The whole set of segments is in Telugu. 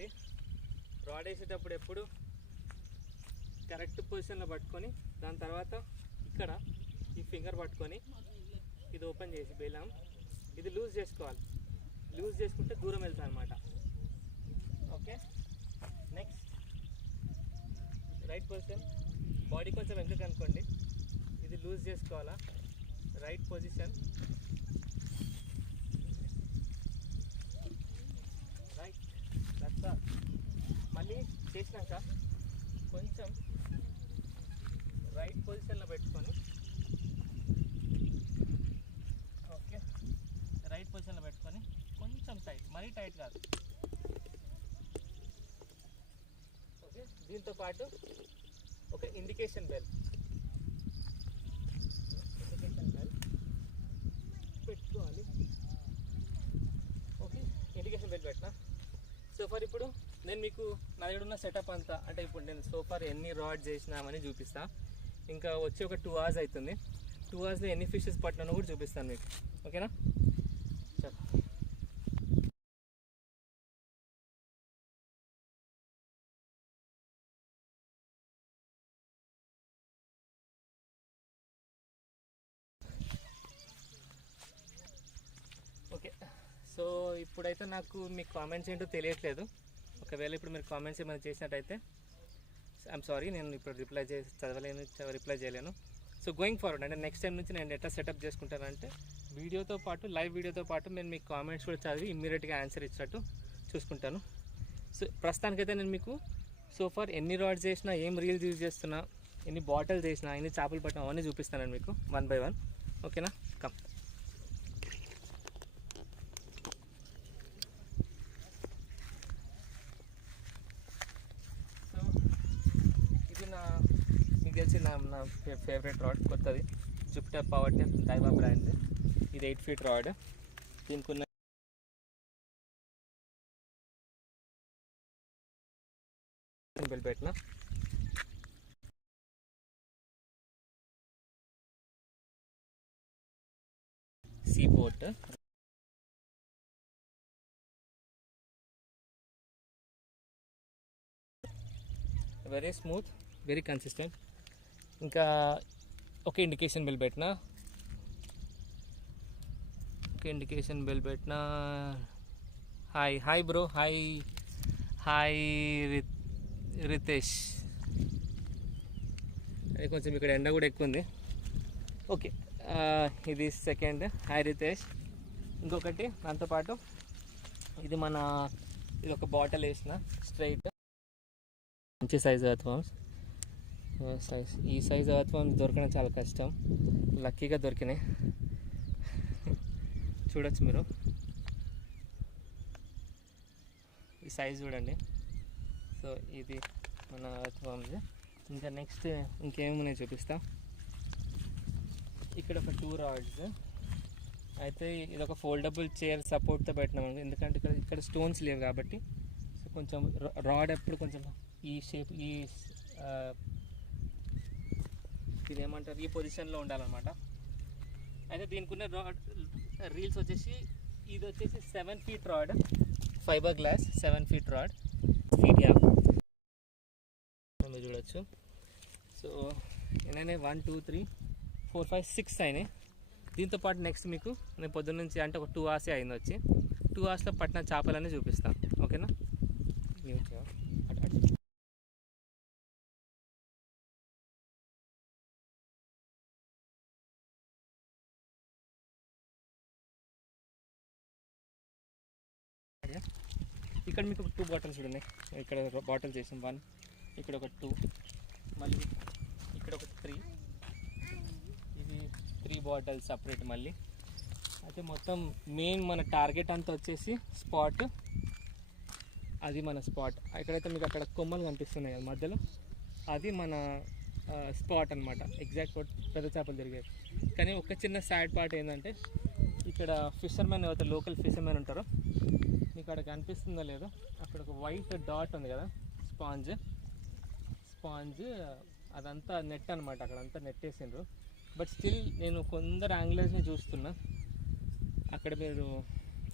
కాబట్టి రాడ్ వేసేటప్పుడు ఎప్పుడు కరెక్ట్ పొజిషన్లో పట్టుకొని దాని తర్వాత ఇక్కడ ఈ ఫింగర్ పట్టుకొని ఇది ఓపెన్ చేసి బేలం ఇది లూజ్ చేసుకోవాలి. లూజ్ చేసుకుంటే దూరం వెళ్తాయి అన్నమాట. Okay, next right position, body కొంచెం వెనక్కి అనుకోండి. ఇది లూజ్ చేసుకోవాలా, right position, right. That's all. మళ్ళీ చేసినాక కొంచెం రైట్ పొజిషన్లో పెట్టుకొని, ఓకే, రైట్ పొజిషన్లో పెట్టుకొని కొంచెం టైట్, మరీ టైట్ కాదు. ఓకే, దీంతో పాటు ఒక ఇండికేషన్ బెల్ పెట్టుకోవాలి. ఓకే, ఇండికేషన్ బెల్ పెట్టినా. సో ఫర్ ఇప్పుడు నేను మీకు నా దగ్గర ఉన్న సెటప్ అంతా, అంటే ఇప్పుడు నేను సో ఫర్ ఎన్ని రాడ్ చేసినామని చూపిస్తా. ఇంకా వచ్చి ఒక 2 hours అవుతుంది. 2 hours ఎన్ని ఫిషెస్ పట్టినానో కూడా చూపిస్తాను మీకు. ఓకేనా? చలో. ఓకే, సో ఇప్పుడైతే నాకు మీ కామెంట్స్ ఏంటో తెలియట్లేదు. ఒకవేళ ఇప్పుడు మీరు కామెంట్స్ ఏమైనా చేసినట్టయితే ఐఎమ్ సారీ, నేను ఇప్పుడు రిప్లై చేయలేను. సో గోయింగ్ ఫార్వర్డ్ అంటే నెక్స్ట్ టైం నుంచి నేను ఎట్లా సెటప్ చేసుకుంటానంటే వీడియోతో పాటు, లైవ్ వీడియోతో పాటు నేను మీ కామెంట్స్ కూడా చదివి ఇమ్మీడియట్గా ఆన్సర్ ఇచ్చినట్టు చూసుకుంటాను. సో ప్రస్తుతానికైతే నేను మీకు సో ఫార్ ఎన్ని రాడ్స్ చేసినా, ఏం రీల్స్ యూజ్ చేస్తున్నా, ఎన్ని బాటిల్ చేసినా, ఎన్ని చేపలు పట్టినా అవన్నీ చూపిస్తాను మీకు 1 by 1. ఓకేనా? కమ్. మీకు తెలిసి నా ఫేవరెట్ రాడ్ కొత్తది, జూపిటర్ పవర్ టెక్ డైవా బ్రాండ్. ఇది 8 feet రాడ్. దీనికి ఉన్న బెల్ పెట్టిన see port, very smooth, very consistent. ఇంకా ఒక ఇండికేషన్ బెల్ పెట్టిన, హాయ్ బ్రో, హాయ్ రితేష్. అది కొంచెం ఇక్కడ ఎండ కూడా ఎక్కువ ఉంది. ఓకే, ఇది సెకండ్. హాయ్ రితేష్. ఇంకొకటి దాంతోపాటు ఇది ఒక బాటిల్ వేసిన స్ట్రైట్, మంచి సైజు ఎర్త్వార్మ్స్. ఈ సైజు ఎర్త్వార్మ్స్ దొరకడం చాలా కష్టం, లక్కీగా దొరికినాయి. చూడొచ్చు మీరు, ఈ సైజు చూడండి. సో ఇది మన ఎర్త్వార్మ్స్. ఇంకా నెక్స్ట్ ఇంకేమున్నాయి చూపిస్తా. ఇక్కడ ఒక 2 rods. అయితే ఇది ఒక ఫోల్డబుల్ చైర్ సపోర్ట్తో పెట్టినాం, ఎందుకంటే ఇక్కడ స్టోన్స్ లేవు కాబట్టి. సో కొంచెం రాడ్ ఎప్పుడు కొంచెం ఈ షేప్, ఇది ఏమంటారు, ఈ పొజిషన్లో ఉండాలన్నమాట. అయితే దీనికి ఉన్న రీల్స్ వచ్చేసి, ఇది వచ్చేసి 7 feet rod, fibre glass 7 feet rod, feet app మీరు చూడొచ్చు. సో ఎన్నైనా 1 2 3 4 5 6 అయినాయి. దీంతోపాటు నెక్స్ట్ మీకు నేను పొద్దున్న నుంచి అంటే ఒక 2 hours అయింది వచ్చి, 2 hours పట్టిన చేపలన్నీ చూపిస్తాను. ఓకేనా? ఇక్కడ మీకు 2 bottles ఉన్నాయి. ఇక్కడ బాటిల్ చేసాం 1, ఇక్కడ ఒక 2, మళ్ళీ ఇక్కడ ఒక 3. ఇది 3 bottles సపరేట్ మళ్ళీ. అయితే మొత్తం మెయిన్ మన టార్గెట్ అంతా వచ్చేసి స్పాట్, అది మన స్పాట్. ఎక్కడైతే మీకు అక్కడ కొమ్మలు కనిపిస్తున్నాయి కదా మధ్యలో, అది మన స్పాట్ అనమాట. ఎగ్జాక్ట్ పెద్ద చేపలు తిరిగేది. కానీ ఒక చిన్న సాడ్ పార్ట్ ఏంటంటే, ఇక్కడ ఫిషర్మెన్ ఎవరైతే లోకల్ ఫిషర్మెన్ ఉంటారో, మీకు అక్కడ కనిపిస్తుందో లేదో, అక్కడ ఒక వైట్ డాట్ ఉంది కదా, స్పాంజ్, అదంతా నెట్ అనమాట. అక్కడంతా నెట్ వేసిండ్రు. బట్ స్టిల్ నేను కొందరు యాంగ్లర్స్ని చూస్తున్నా. అక్కడ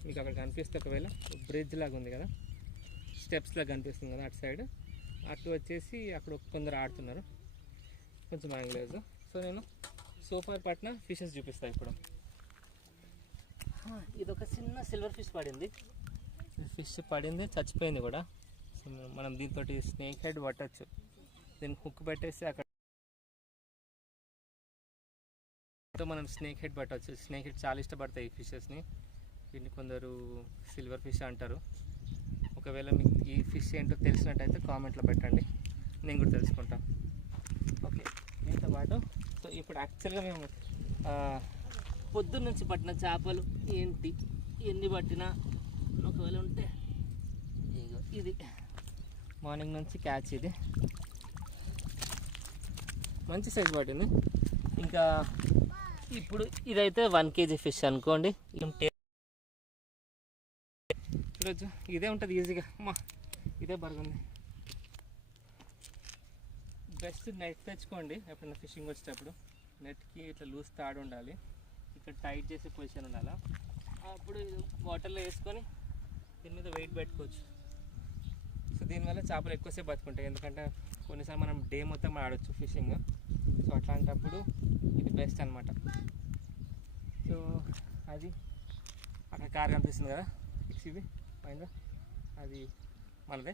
మీకు అక్కడ కనిపిస్తే ఒకవేళ బ్రిడ్జ్ లాగా ఉంది కదా, స్టెప్స్లా కనిపిస్తుంది కదా అటు సైడ్, అటు వచ్చేసి అక్కడ కొందరు ఆడుతున్నారు కొంచెం యాంగ్లేజ్. సో నేను సోఫార్ పట్టిన ఫిషెస్ చూపిస్తాను ఇప్పుడు. ఇది ఒక చిన్న సిల్వర్ ఫిష్ పడింది, ఫిష్ పడింది చచ్చిపోయింది కూడా. సో మనం దీంతో స్నేక్ హెడ్ పట్టచ్చు, దీనికి హుక్ పెట్టేసి అక్కడ మనం స్నేక్ హెడ్ పట్టవచ్చు. స్నేక్ హెడ్ చాలా ఇష్టపడతాయి ఈ ఫిషెస్ని, వీటిని కొందరు సిల్వర్ ఫిష్ అంటారు. ఒకవేళ మీకు ఈ ఫిష్ ఏంటో తెలిసినట్టయితే కామెంట్లో పెట్టండి, నేను కూడా తెలుసుకుంటాను. ఓకే, దీంతో పాటు సో ఇప్పుడు యాక్చువల్గా మేము పొద్దున్న నుంచి పట్టిన చేపలు ఏంటి, ఎన్ని పట్టినా ఒకవేళ ఉంటే ఇది మార్నింగ్ నుంచి క్యాచ్, ఇది మంచి సైజ్ పట్టింది. ఇంకా ఇప్పుడు ఇదైతే 1 kg ఫిష్ అనుకోండి. చూడొచ్చు, ఇదే ఉంటుంది ఈజీగా. అమ్మా ఇదే బరుగుంది. బెస్ట్ నెట్ తెచ్చుకోండి ఎప్పుడైనా ఫిషింగ్ వచ్చేటప్పుడు. నెట్కి ఇట్లా లూజ్ తాడు ఉండాలి, ఇక్కడ టైట్ చేసే పొజిషన్ ఉండాలి. అప్పుడు వాటర్లో వేసుకొని దీని మీద వెయిట్ పెట్టుకోవచ్చు. సో దీనివల్ల చేపలు ఎక్కువసేపు బతుకుంటాయి, ఎందుకంటే కొన్నిసార్లు మనం డే మొత్తం ఆడవచ్చు ఫిషింగ్. సో అట్లాంటప్పుడు ఇది బెస్ట్ అనమాట. సో అది అక్కడ కార్ కనిపిస్తుంది కదా, ఇది పైన, అది మనదే.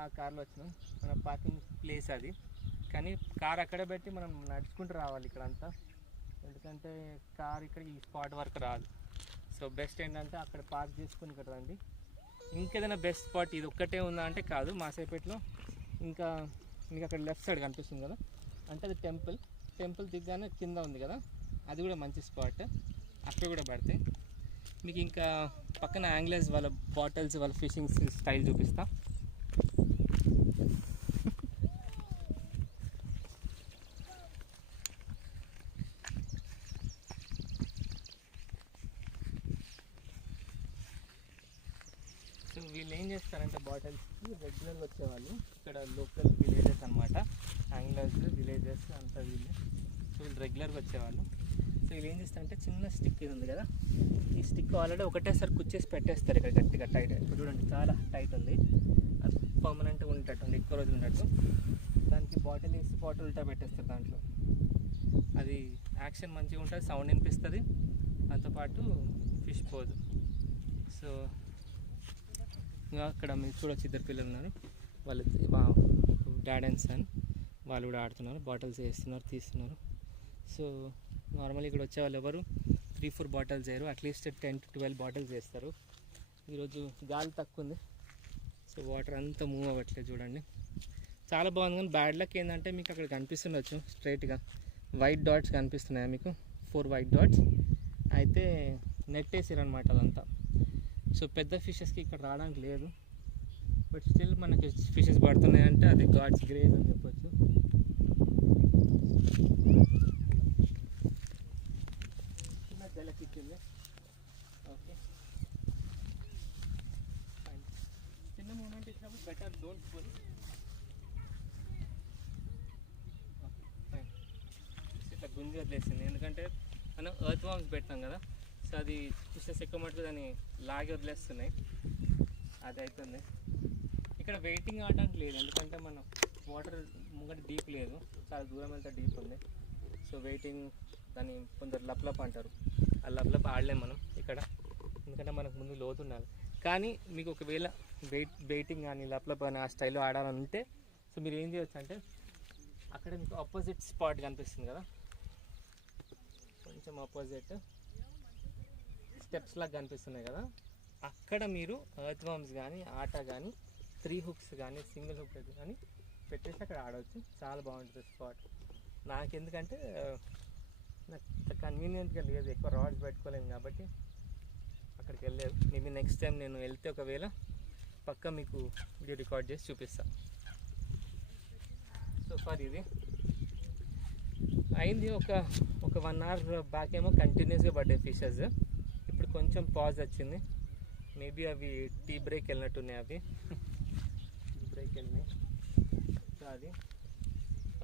ఆ కార్లో వచ్చినాం, మన పార్కింగ్ ప్లేస్ అది. కానీ కార్ అక్కడే పెట్టి మనం నడుచుకుంటూ రావాలి ఇక్కడ అంతా, ఎందుకంటే కార్ ఇక్కడ ఈ స్పాట్ వరకు రాదు. సో బెస్ట్ ఏంటంటే అక్కడ పార్క్ చేసుకుని ఇక్కడ రండి. ఇంకేదైనా బెస్ట్ స్పాట్ ఇది ఒక్కటే ఉందా అంటే కాదు, మాసేపేటలో ఇంకా మీకు అక్కడ లెఫ్ట్ సైడ్ కనిపిస్తుంది కదా, అంటే అది టెంపుల్ దిగ్గానే కింద ఉంది కదా, అది కూడా మంచి స్పాట్, అక్కడ కూడా పడతాయి. మీకు ఇంకా పక్కన యాంగ్లర్స్ వాళ్ళ బాటిల్స్ వాళ్ళ ఫిషింగ్ స్టైల్ చూపిస్తా. సో వీళ్ళు ఏం చేస్తారంటే బాటిల్స్కి రెగ్యులర్గా వచ్చేవాళ్ళు, ఇక్కడ లోకల్ విలేజెస్ అనమాట, యాంగ్లర్స్ విలేజెస్ అంతా వీళ్ళు. సో వీళ్ళు రెగ్యులర్గా వచ్చేవాళ్ళు. సో వీళ్ళు ఏం చేస్తారంటే చిన్న స్టిక్ ఇది ఉంది కదా, ఈ స్టిక్ ఆల్రెడీ ఒకటేసారి కుచ్చేసి పెట్టేస్తారు ఇక్కడ గట్టిగా టైట్. ఇప్పుడు చూడండి చాలా టైట్ ఉంది, అది పర్మనెంట్గా ఉండేటట్టు ఉంది, ఎక్కువ రోజులు ఉన్నట్టు. దానికి బాటిల్ వేసి బాటిల్ ఉల్టా పెట్టేస్తారు దాంట్లో. అది యాక్షన్ మంచిగా ఉంటుంది, సౌండ్ వినిపిస్తుంది, దాంతోపాటు ఫిష్ పోదు. సో ఇంకా అక్కడ మీరు చూడొచ్చు, ఇద్దరు పిల్లలు ఉన్నారు, వాళ్ళు డాడ్ అండ్ సన్, వాళ్ళు కూడా ఆడుతున్నారు, బాటిల్స్ వేస్తున్నారు తీస్తున్నారు. సో నార్మల్లీ ఇక్కడ వచ్చే వాళ్ళు ఎవరు 3-4 బాటిల్స్ వేయరు, అట్లీస్ట్ 10 to 12 బాటిల్స్ వేస్తారు. ఈరోజు గాలి తక్కువ ఉంది, సో వాటర్ అంతా మూవ్ అవ్వట్లేదు చూడండి. చాలా బాగుంది. కానీ బ్యాడ్ లక్ ఏంటంటే మీకు అక్కడ కనిపిస్తుండొచ్చు స్ట్రైట్గా వైట్ డాట్స్ కనిపిస్తున్నాయి మీకు, 4 వైట్ డాట్స్ అయితే నెట్ వేసారనమాట అదంతా. సో పెద్ద ఫిషెస్కి ఇక్కడ రావడానికి లేదు, బట్ స్టిల్ మనకి ఫిషెస్ పడుతున్నాయి అంటే అది గాడ్స్ గ్రేస్ అని చెప్పొచ్చు. చిన్న జలకిచ్చింది. ఓకే, చిన్న మూమెంట్ ఇచ్చినప్పుడు బెటర్ డోంట్ పుల్. ఇట్లా గుంజి వదిలేసింది, ఎందుకంటే మనం ఎర్త్ వామ్స్ పెట్టాం కదా, సో అది ఫిషెస్ ఎక్కువ మటుకు దాన్ని లాగి వదిలేస్తున్నాయి, అది అవుతుంది. ఇక్కడ వెయిటింగ్ ఆడడానికి లేదు, ఎందుకంటే మనం వాటర్ ముంగట డీప్ లేదు, చాలా దూరం వెళ్తే డీప్ ఉంది. సో వెయిటింగ్, దాన్ని కొందరు లప్లప్ అంటారు, ఆ లప్లప్ ఆడలేం మనం ఇక్కడ, ఎందుకంటే మనకు ముందు లోతు ఉండాలి. కానీ మీకు ఒకవేళ వెయిటింగ్ కానీ లప్లప్ కానీ ఆ స్టైల్లో ఆడాలని ఉంటే, సో మీరు ఏం చేయొచ్చు అంటే అక్కడ మీకు ఆపోజిట్ స్పాట్ కనిపిస్తుంది కదా, కొంచెం ఆపోజిట్ స్టెప్స్ లాగా కనిపిస్తున్నాయి కదా, అక్కడ మీరు ఎర్త్ వామ్స్ కానీ ఆట కానీ 3 hooks కానీ సింగిల్ హుక్ కానీ పెట్టేసి అక్కడ ఆడవచ్చు. చాలా బాగుంటుంది స్పాట్. నాకు ఎందుకంటే నాకు కన్వీనియంట్గా లేదు, ఎక్కువ రాడ్స్ పెట్టుకోలేము కాబట్టి అక్కడికి వెళ్ళలేదు. మేబీ నెక్స్ట్ టైం నేను వెళ్తే ఒకవేళ పక్కా మీకు వీడియో రికార్డ్ చేసి చూపిస్తాను. సో ఫర్ ఇది అయింది ఒక 1 hour బ్యాక్ ఏమో కంటిన్యూస్గా పడ్డాయి ఫిషెస్. ఇప్పుడు కొంచెం పాజ్ వచ్చింది, మేబీ అవి టీ బ్రేక్ వెళ్ళినట్టున్నాయి, అవి టీ బ్రేక్ వెళ్ళినాయి. సో అది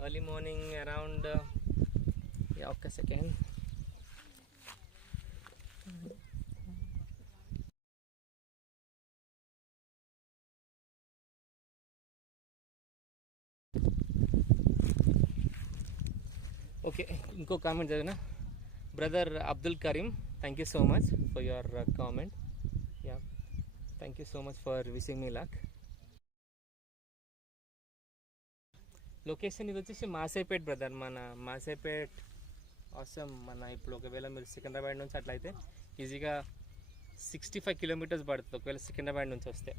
ఎర్లీ మార్నింగ్ అరౌండ్ ఒక్క సెకండ్ ఓకే, ఇంకో కామెంట్ చదివిన brother Abdul Karim, thank you so much for your comment. Yeah, thank you so much for wishing me luck. Location ఇది వచ్చేసి మాసేపేట్ బ్రదర్, మన మాసేపేట్ అవసరం. మన ఇప్పుడు ఒకవేళ మీరు సికింద్రాబాద్ నుంచి అట్లయితే ఈజీగా 65 కిలోమీటర్స్ పడుతుంది ఒకవేళ సికింద్రాబాద్ నుంచి వస్తే.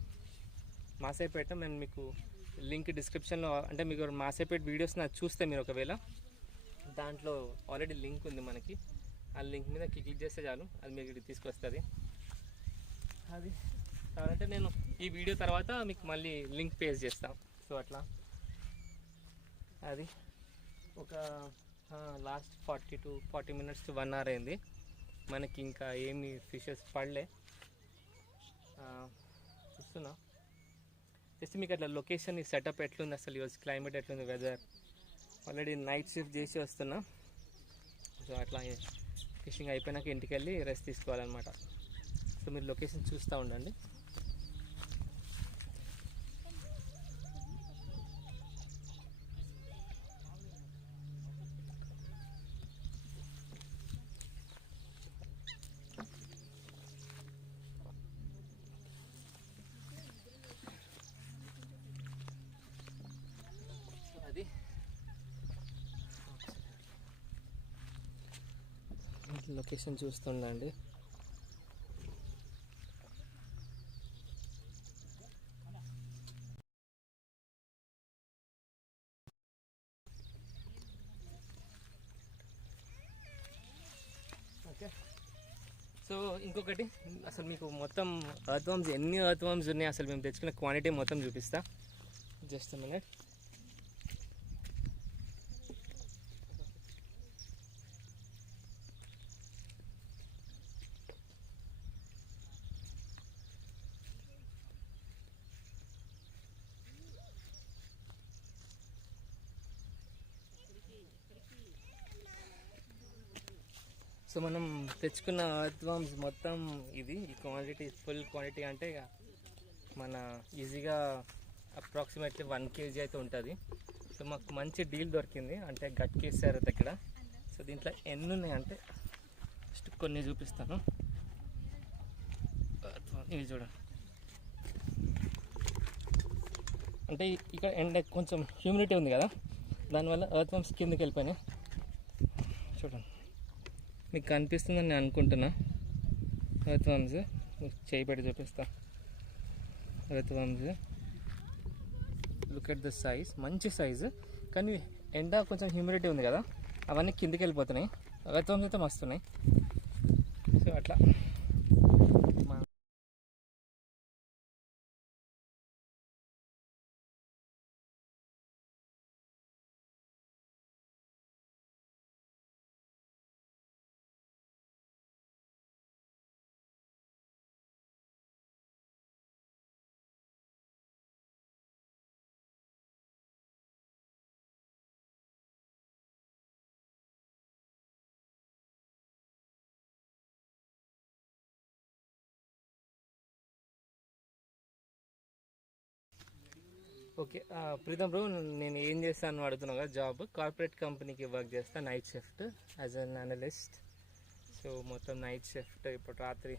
మాసేపేట నేను మీకు లింక్ డిస్క్రిప్షన్లో, అంటే మీకు మాసేపేట్ వీడియోస్ నాకు చూస్తే మీరు ఒకవేళ దాంట్లో ఆల్రెడీ లింక్ ఉంది మనకి, ఆ లింక్ మీద క్లిక్ చేస్తే చాలు, అది మీకు ఇక్కడికి తీసుకొస్తుంది. అది కావాలంటే నేను ఈ వీడియో తర్వాత మీకు మళ్ళీ లింక్ పేస్ట్ చేస్తాను. సో అట్లా అది ఒక లాస్ట్ 40 minutes to 1 hour అయింది. మనకి ఇంకా ఏమి ఫిషెస్ పడలే. చూస్తున్నా జస్ట్ మీకు అట్లా లొకేషన్, ఈ సెటప్ ఎట్లుంది, అసలు ఈరోజు క్లైమేట్ ఎట్లుంది, వెదర్. ఆల్రెడీ నైట్ షిఫ్ట్ చేసి వస్తున్నా. సో అట్లా ఫిషింగ్ అయిపోయినాక ఇంటికి వెళ్ళి రెస్ట్ తీసుకోవాలన్నమాట. సో మీరు లొకేషన్ చూస్తూ ఉండండి. అది లొకేషన్ చూస్తుండండి. ఓకే, సో ఇంకొకటి, అసలు మీకు మొత్తం ఎర్త్వామ్స్, ఎన్ని ఎర్త్వామ్స్ ఉన్నాయి అసలు మేము తెచ్చుకున్న క్వాంటిటీ మొత్తం చూపిస్తా. Just minute. సో మనం తెచ్చుకున్న ఎర్త్వామ్స్ మొత్తం ఇది, ఈ క్వాంటిటీ, ఫుల్ క్వాంటిటీ అంటే ఇక మన ఈజీగా అప్రాక్సిమేట్లీ 1 kg అయితే ఉంటుంది. సో మాకు మంచి డీల్ దొరికింది, అంటే గట్ కేసారు దగ్గర. సో దీంట్లో ఎన్ని ఉన్నాయంటే జస్ట్ కొన్ని చూపిస్తాను. ఇవి చూడండి, అంటే ఇక్కడ ఎండ కొంచెం హ్యూమిడిటీ ఉంది కదా, దానివల్ల ఎర్త్వామ్స్ కిందకి వెళ్ళిపోయినాయి. చూడండి, మీకు కనిపిస్తుందని నేను అనుకుంటున్నా. ఎర్త్వామ్స్ చేయి పెట్టి చూపిస్తా. Earthworms look at the size, మంచి సైజు, కానీ ఎండ కొంచెం హ్యూమిడిటీ ఉంది కదా, అవన్నీ కిందికి వెళ్ళిపోతున్నాయి. ఎర్త్వామ్స్ అయితే మస్తున్నాయి. సో అట్లా ఓకే. ప్రీతం బ్రో, నేను ఏం చేస్తాను అడుగుతున్నావు కదా, జాబ్ కార్పొరేట్ కంపెనీకి వర్క్ చేస్తాను, night shift as an analyst. So మొత్తం నైట్ షిఫ్ట్, ఇప్పుడు రాత్రి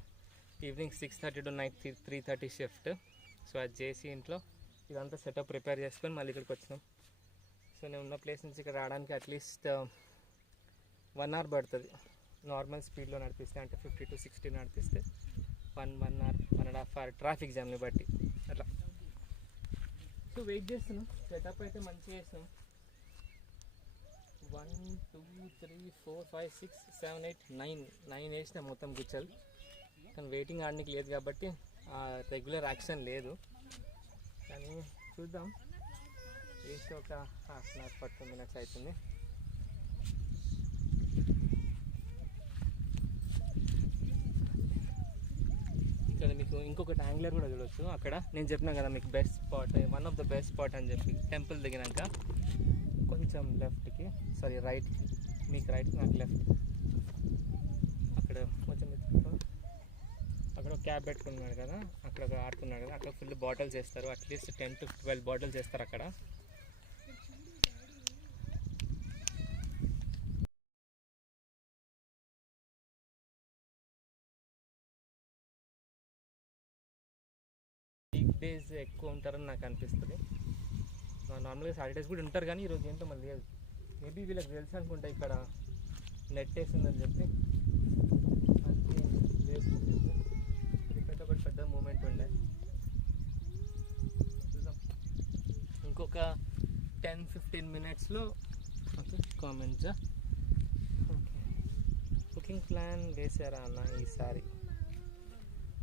evening 6:30 to night 3:30 shift. So అది చేసి ఇంట్లో ఇదంతా సెటప్ ప్రిపేర్ చేసుకొని మళ్ళీ ఇక్కడికి వచ్చినాం. సో నేను ఉన్న ప్లేస్ నుంచి ఇక్కడ రావడానికి అట్లీస్ట్ 1 hour పడుతుంది. నార్మల్ స్పీడ్లో నడిపిస్తే, అంటే 50 to 60 నడిపిస్తే 1 hour, 1.5 hour ట్రాఫిక్ జామ్ని బట్టి అట్లా. సో వెయిట్ చేస్తున్నాం. సెటప్ అయితే మంచిగా చేస్తున్నాం. 1 2 3 4 5 6 7 8 9 వేసినాం మొత్తం గుచ్చలు. కానీ వెయిటింగ్ ఆడడానికి లేదు కాబట్టి రెగ్యులర్ యాక్షన్ లేదు. కానీ చూద్దాం, వేసి ఒక 1/2 hour 40 minutes అవుతుంది. ఇక్కడ మీకు ఇంకొకటి యాంగ్లర్ కూడా చూడవచ్చు. అక్కడ నేను చెప్పినా కదా మీకు best spot, one of the best spot అని చెప్పి, టెంపుల్ దిగినాక కొంచెం లెఫ్ట్కి, సారీ రైట్కి, మీకు రైట్కి నాకు లెఫ్ట్, అక్కడ కొంచెం అక్కడ క్యాబ్ పెట్టుకున్నాడు కదా, అక్కడ ఆడుతున్నాడు కదా, అక్కడ ఫుల్ బాటిల్స్ వేస్తారు. అట్లీస్ట్ 10 to 12 బాటిల్స్ వేస్తారు అక్కడ. వీక్ డేస్ ఎక్కువ ఉంటారని నాకు అనిపిస్తుంది. నార్మల్గా సాటర్డేస్ కూడా ఉంటారు, కానీ ఈరోజు ఏంటో మళ్ళీ లేదు. మేబీ వీళ్ళకి తెలుసు అనుకుంటా ఇక్కడ నెట్ వేసిందని చెప్పి, అందుకే లేదు. ఇక్కడైతే ఒకటి పెద్ద మూమెంట్ ఉండే. చూద్దాం ఇంకొక 10-15 మినిట్స్లో. Okay, comments. Okay, cooking plan వేసారా అన్న ఈసారి?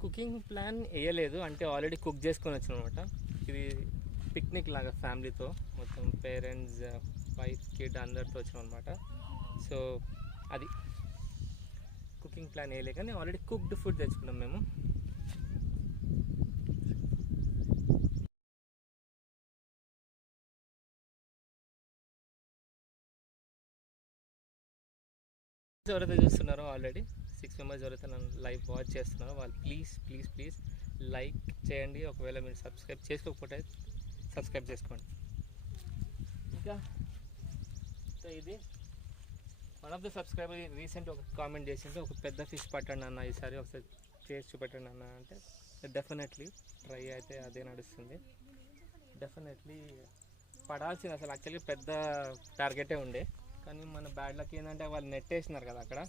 కుకింగ్ ప్లాన్ వేయలేదు, అంటే ఆల్రెడీ కుక్ చేసుకొని వచ్చాను అనమాట. ఇది పిక్నిక్ లాగా ఫ్యామిలీతో, మొత్తం పేరెంట్స్, వైఫ్, కిడ్ అందరితో వచ్చాం అనమాట. సో అది కుకింగ్ ప్లాన్ వేయలే, కానీ ఆల్రెడీ కుక్డ్ ఫుడ్ తెచ్చుకున్నాం మేము. ఎవరైతే చూస్తున్నారో ఆల్రెడీ 6 మెంబర్స్ ఎవరైతే నన్ను లైవ్ వాచ్ చేస్తున్నారో వాళ్ళు ప్లీజ్ ప్లీజ్ ప్లీజ్ లైక్ చేయండి. ఒకవేళ మీరు సబ్స్క్రైబ్ చేసుకోకపోతే సబ్స్క్రైబ్ చేసుకోండి. ఇంకా సో ఇది one of the subscriber recent ఒక కామెంట్ చేసింటే, ఒక పెద్ద ఫిష్ పట్టండి అన్న ఈసారి, ఒకసారి చేసి చూపెట్టండి అన్న అంటే, డెఫినెట్లీ ట్రై అయితే అదే నడుస్తుంది. డెఫినెట్లీ పడాల్సింది, అసలు యాక్చువల్లీ పెద్ద టార్గెటే ఉండే, కానీ మన బ్యాడ్ లక్ ఏంటంటే వాళ్ళు నెట్ వేసినారు కదా అక్కడ.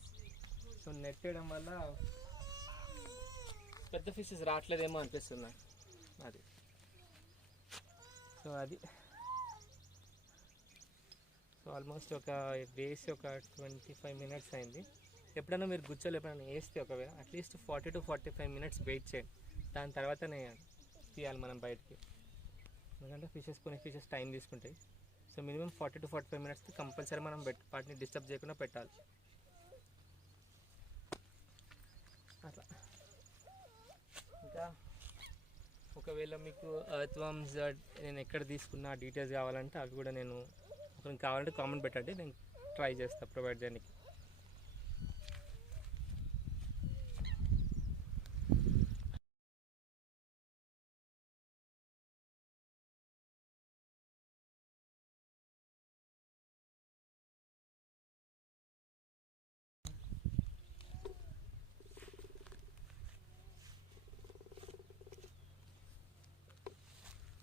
సో నెట్ వేయడం వల్ల పెద్ద ఫిషెస్ రావట్లేదేమో అనిపిస్తుంది అది. సో అది సో ఆల్మోస్ట్ ఒక వేసి ఒక 25 మినిట్స్ అయింది. ఎప్పుడైనా మీరు గుచ్చలు ఎప్పుడైనా వేస్తే ఒకవేళ అట్లీస్ట్ 40 to 45 మినిట్స్ వెయిట్ చేయండి. దాని తర్వాతనే తీయాలి మనం బయటికి, ఎందుకంటే కొన్ని ఫిషెస్ టైం తీసుకుంటాయి. So minimum 40 to 45 minutes compulsory మనం వాటిని డిస్టర్బ్ చేయకుండా పెట్టాలి. అట్లా. ఇంకా ఒకవేళ మీకు ఎర్త్ వార్మ్స్ నేను ఎక్కడ తీసుకున్న డీటెయిల్స్ కావాలంటే అవి కూడా నేను ఒకరికి కావాలంటే కామెంట్ పెట్టండి, నేను ట్రై చేస్తాను ప్రొవైడ్ చేయడానికి.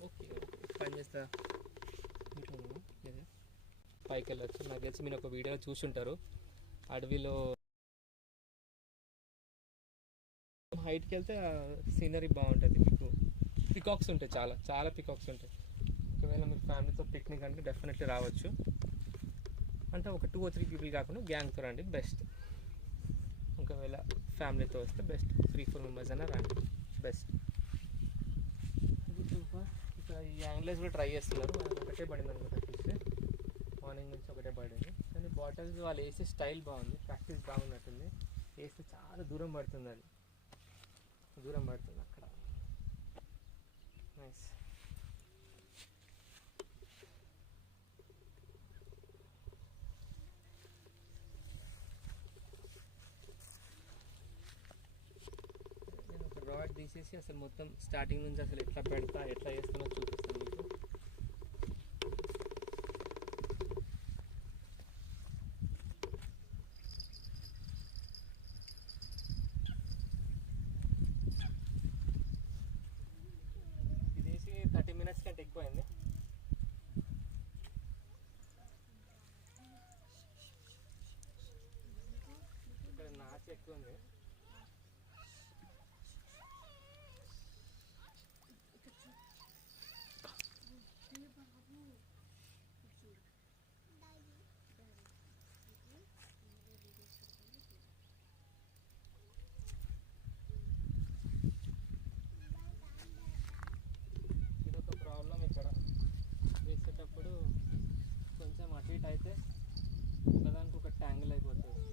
ఓకే, పని చేస్తా. పైకి వెళ్ళచ్చు. నాకు తెలిసి మీరు ఒక వీడియోలో చూసుంటారు, అడవిలో హైట్కి వెళ్తే సీనరీ బాగుంటుంది. మీకు పికాక్స్ ఉంటాయి, చాలా చాలా పికాక్స్ ఉంటాయి. ఒకవేళ మీరు ఫ్యామిలీతో పిక్నిక్ అంటే డెఫినెట్లీ రావచ్చు. అంటే ఒక 2 or 3 పీపుల్ కాకుండా గ్యాంగ్తో రండి బెస్ట్. ఒకవేళ ఫ్యామిలీతో వస్తే బెస్ట్ 3-4 మెంబర్స్ అయినా రండి బెస్ట్. ఇక్కడ ఈ యాంగ్లర్స్ కూడా ట్రై చేస్తున్నారు. వాళ్ళకి ఒకటే పడింది అనుకుంటా ఫిష్, మార్నింగ్ నుంచి ఒకటే పడింది. కానీ బాటిల్స్ వాళ్ళు వేసే స్టైల్ బాగుంది, ప్రాక్టీస్ బాగున్నట్టుంది. వేస్తే చాలా దూరం పడుతుంది, అది దూరం పడుతుంది అక్కడ. నైస్. నేను ఒక రాడ్ తీసేసి అసలు మొత్తం స్టార్టింగ్ నుంచి అసలు ఎట్లా పెడతా ఎట్లా చేస్తానో చూపిస్తాను మీకు. ఇదేసి 30 మినిట్స్ కంటే ఎక్కువైంది. ఇక్కడ నాచు ఎక్కువ ఉంది. ఇదొక ప్రాబ్లం, ఇక్కడ వేసేటప్పుడు కొంచెం అటు ఇటు అయితే ఒకదానికి ఒక ట్యాంగిల్ అయిపోతుంది.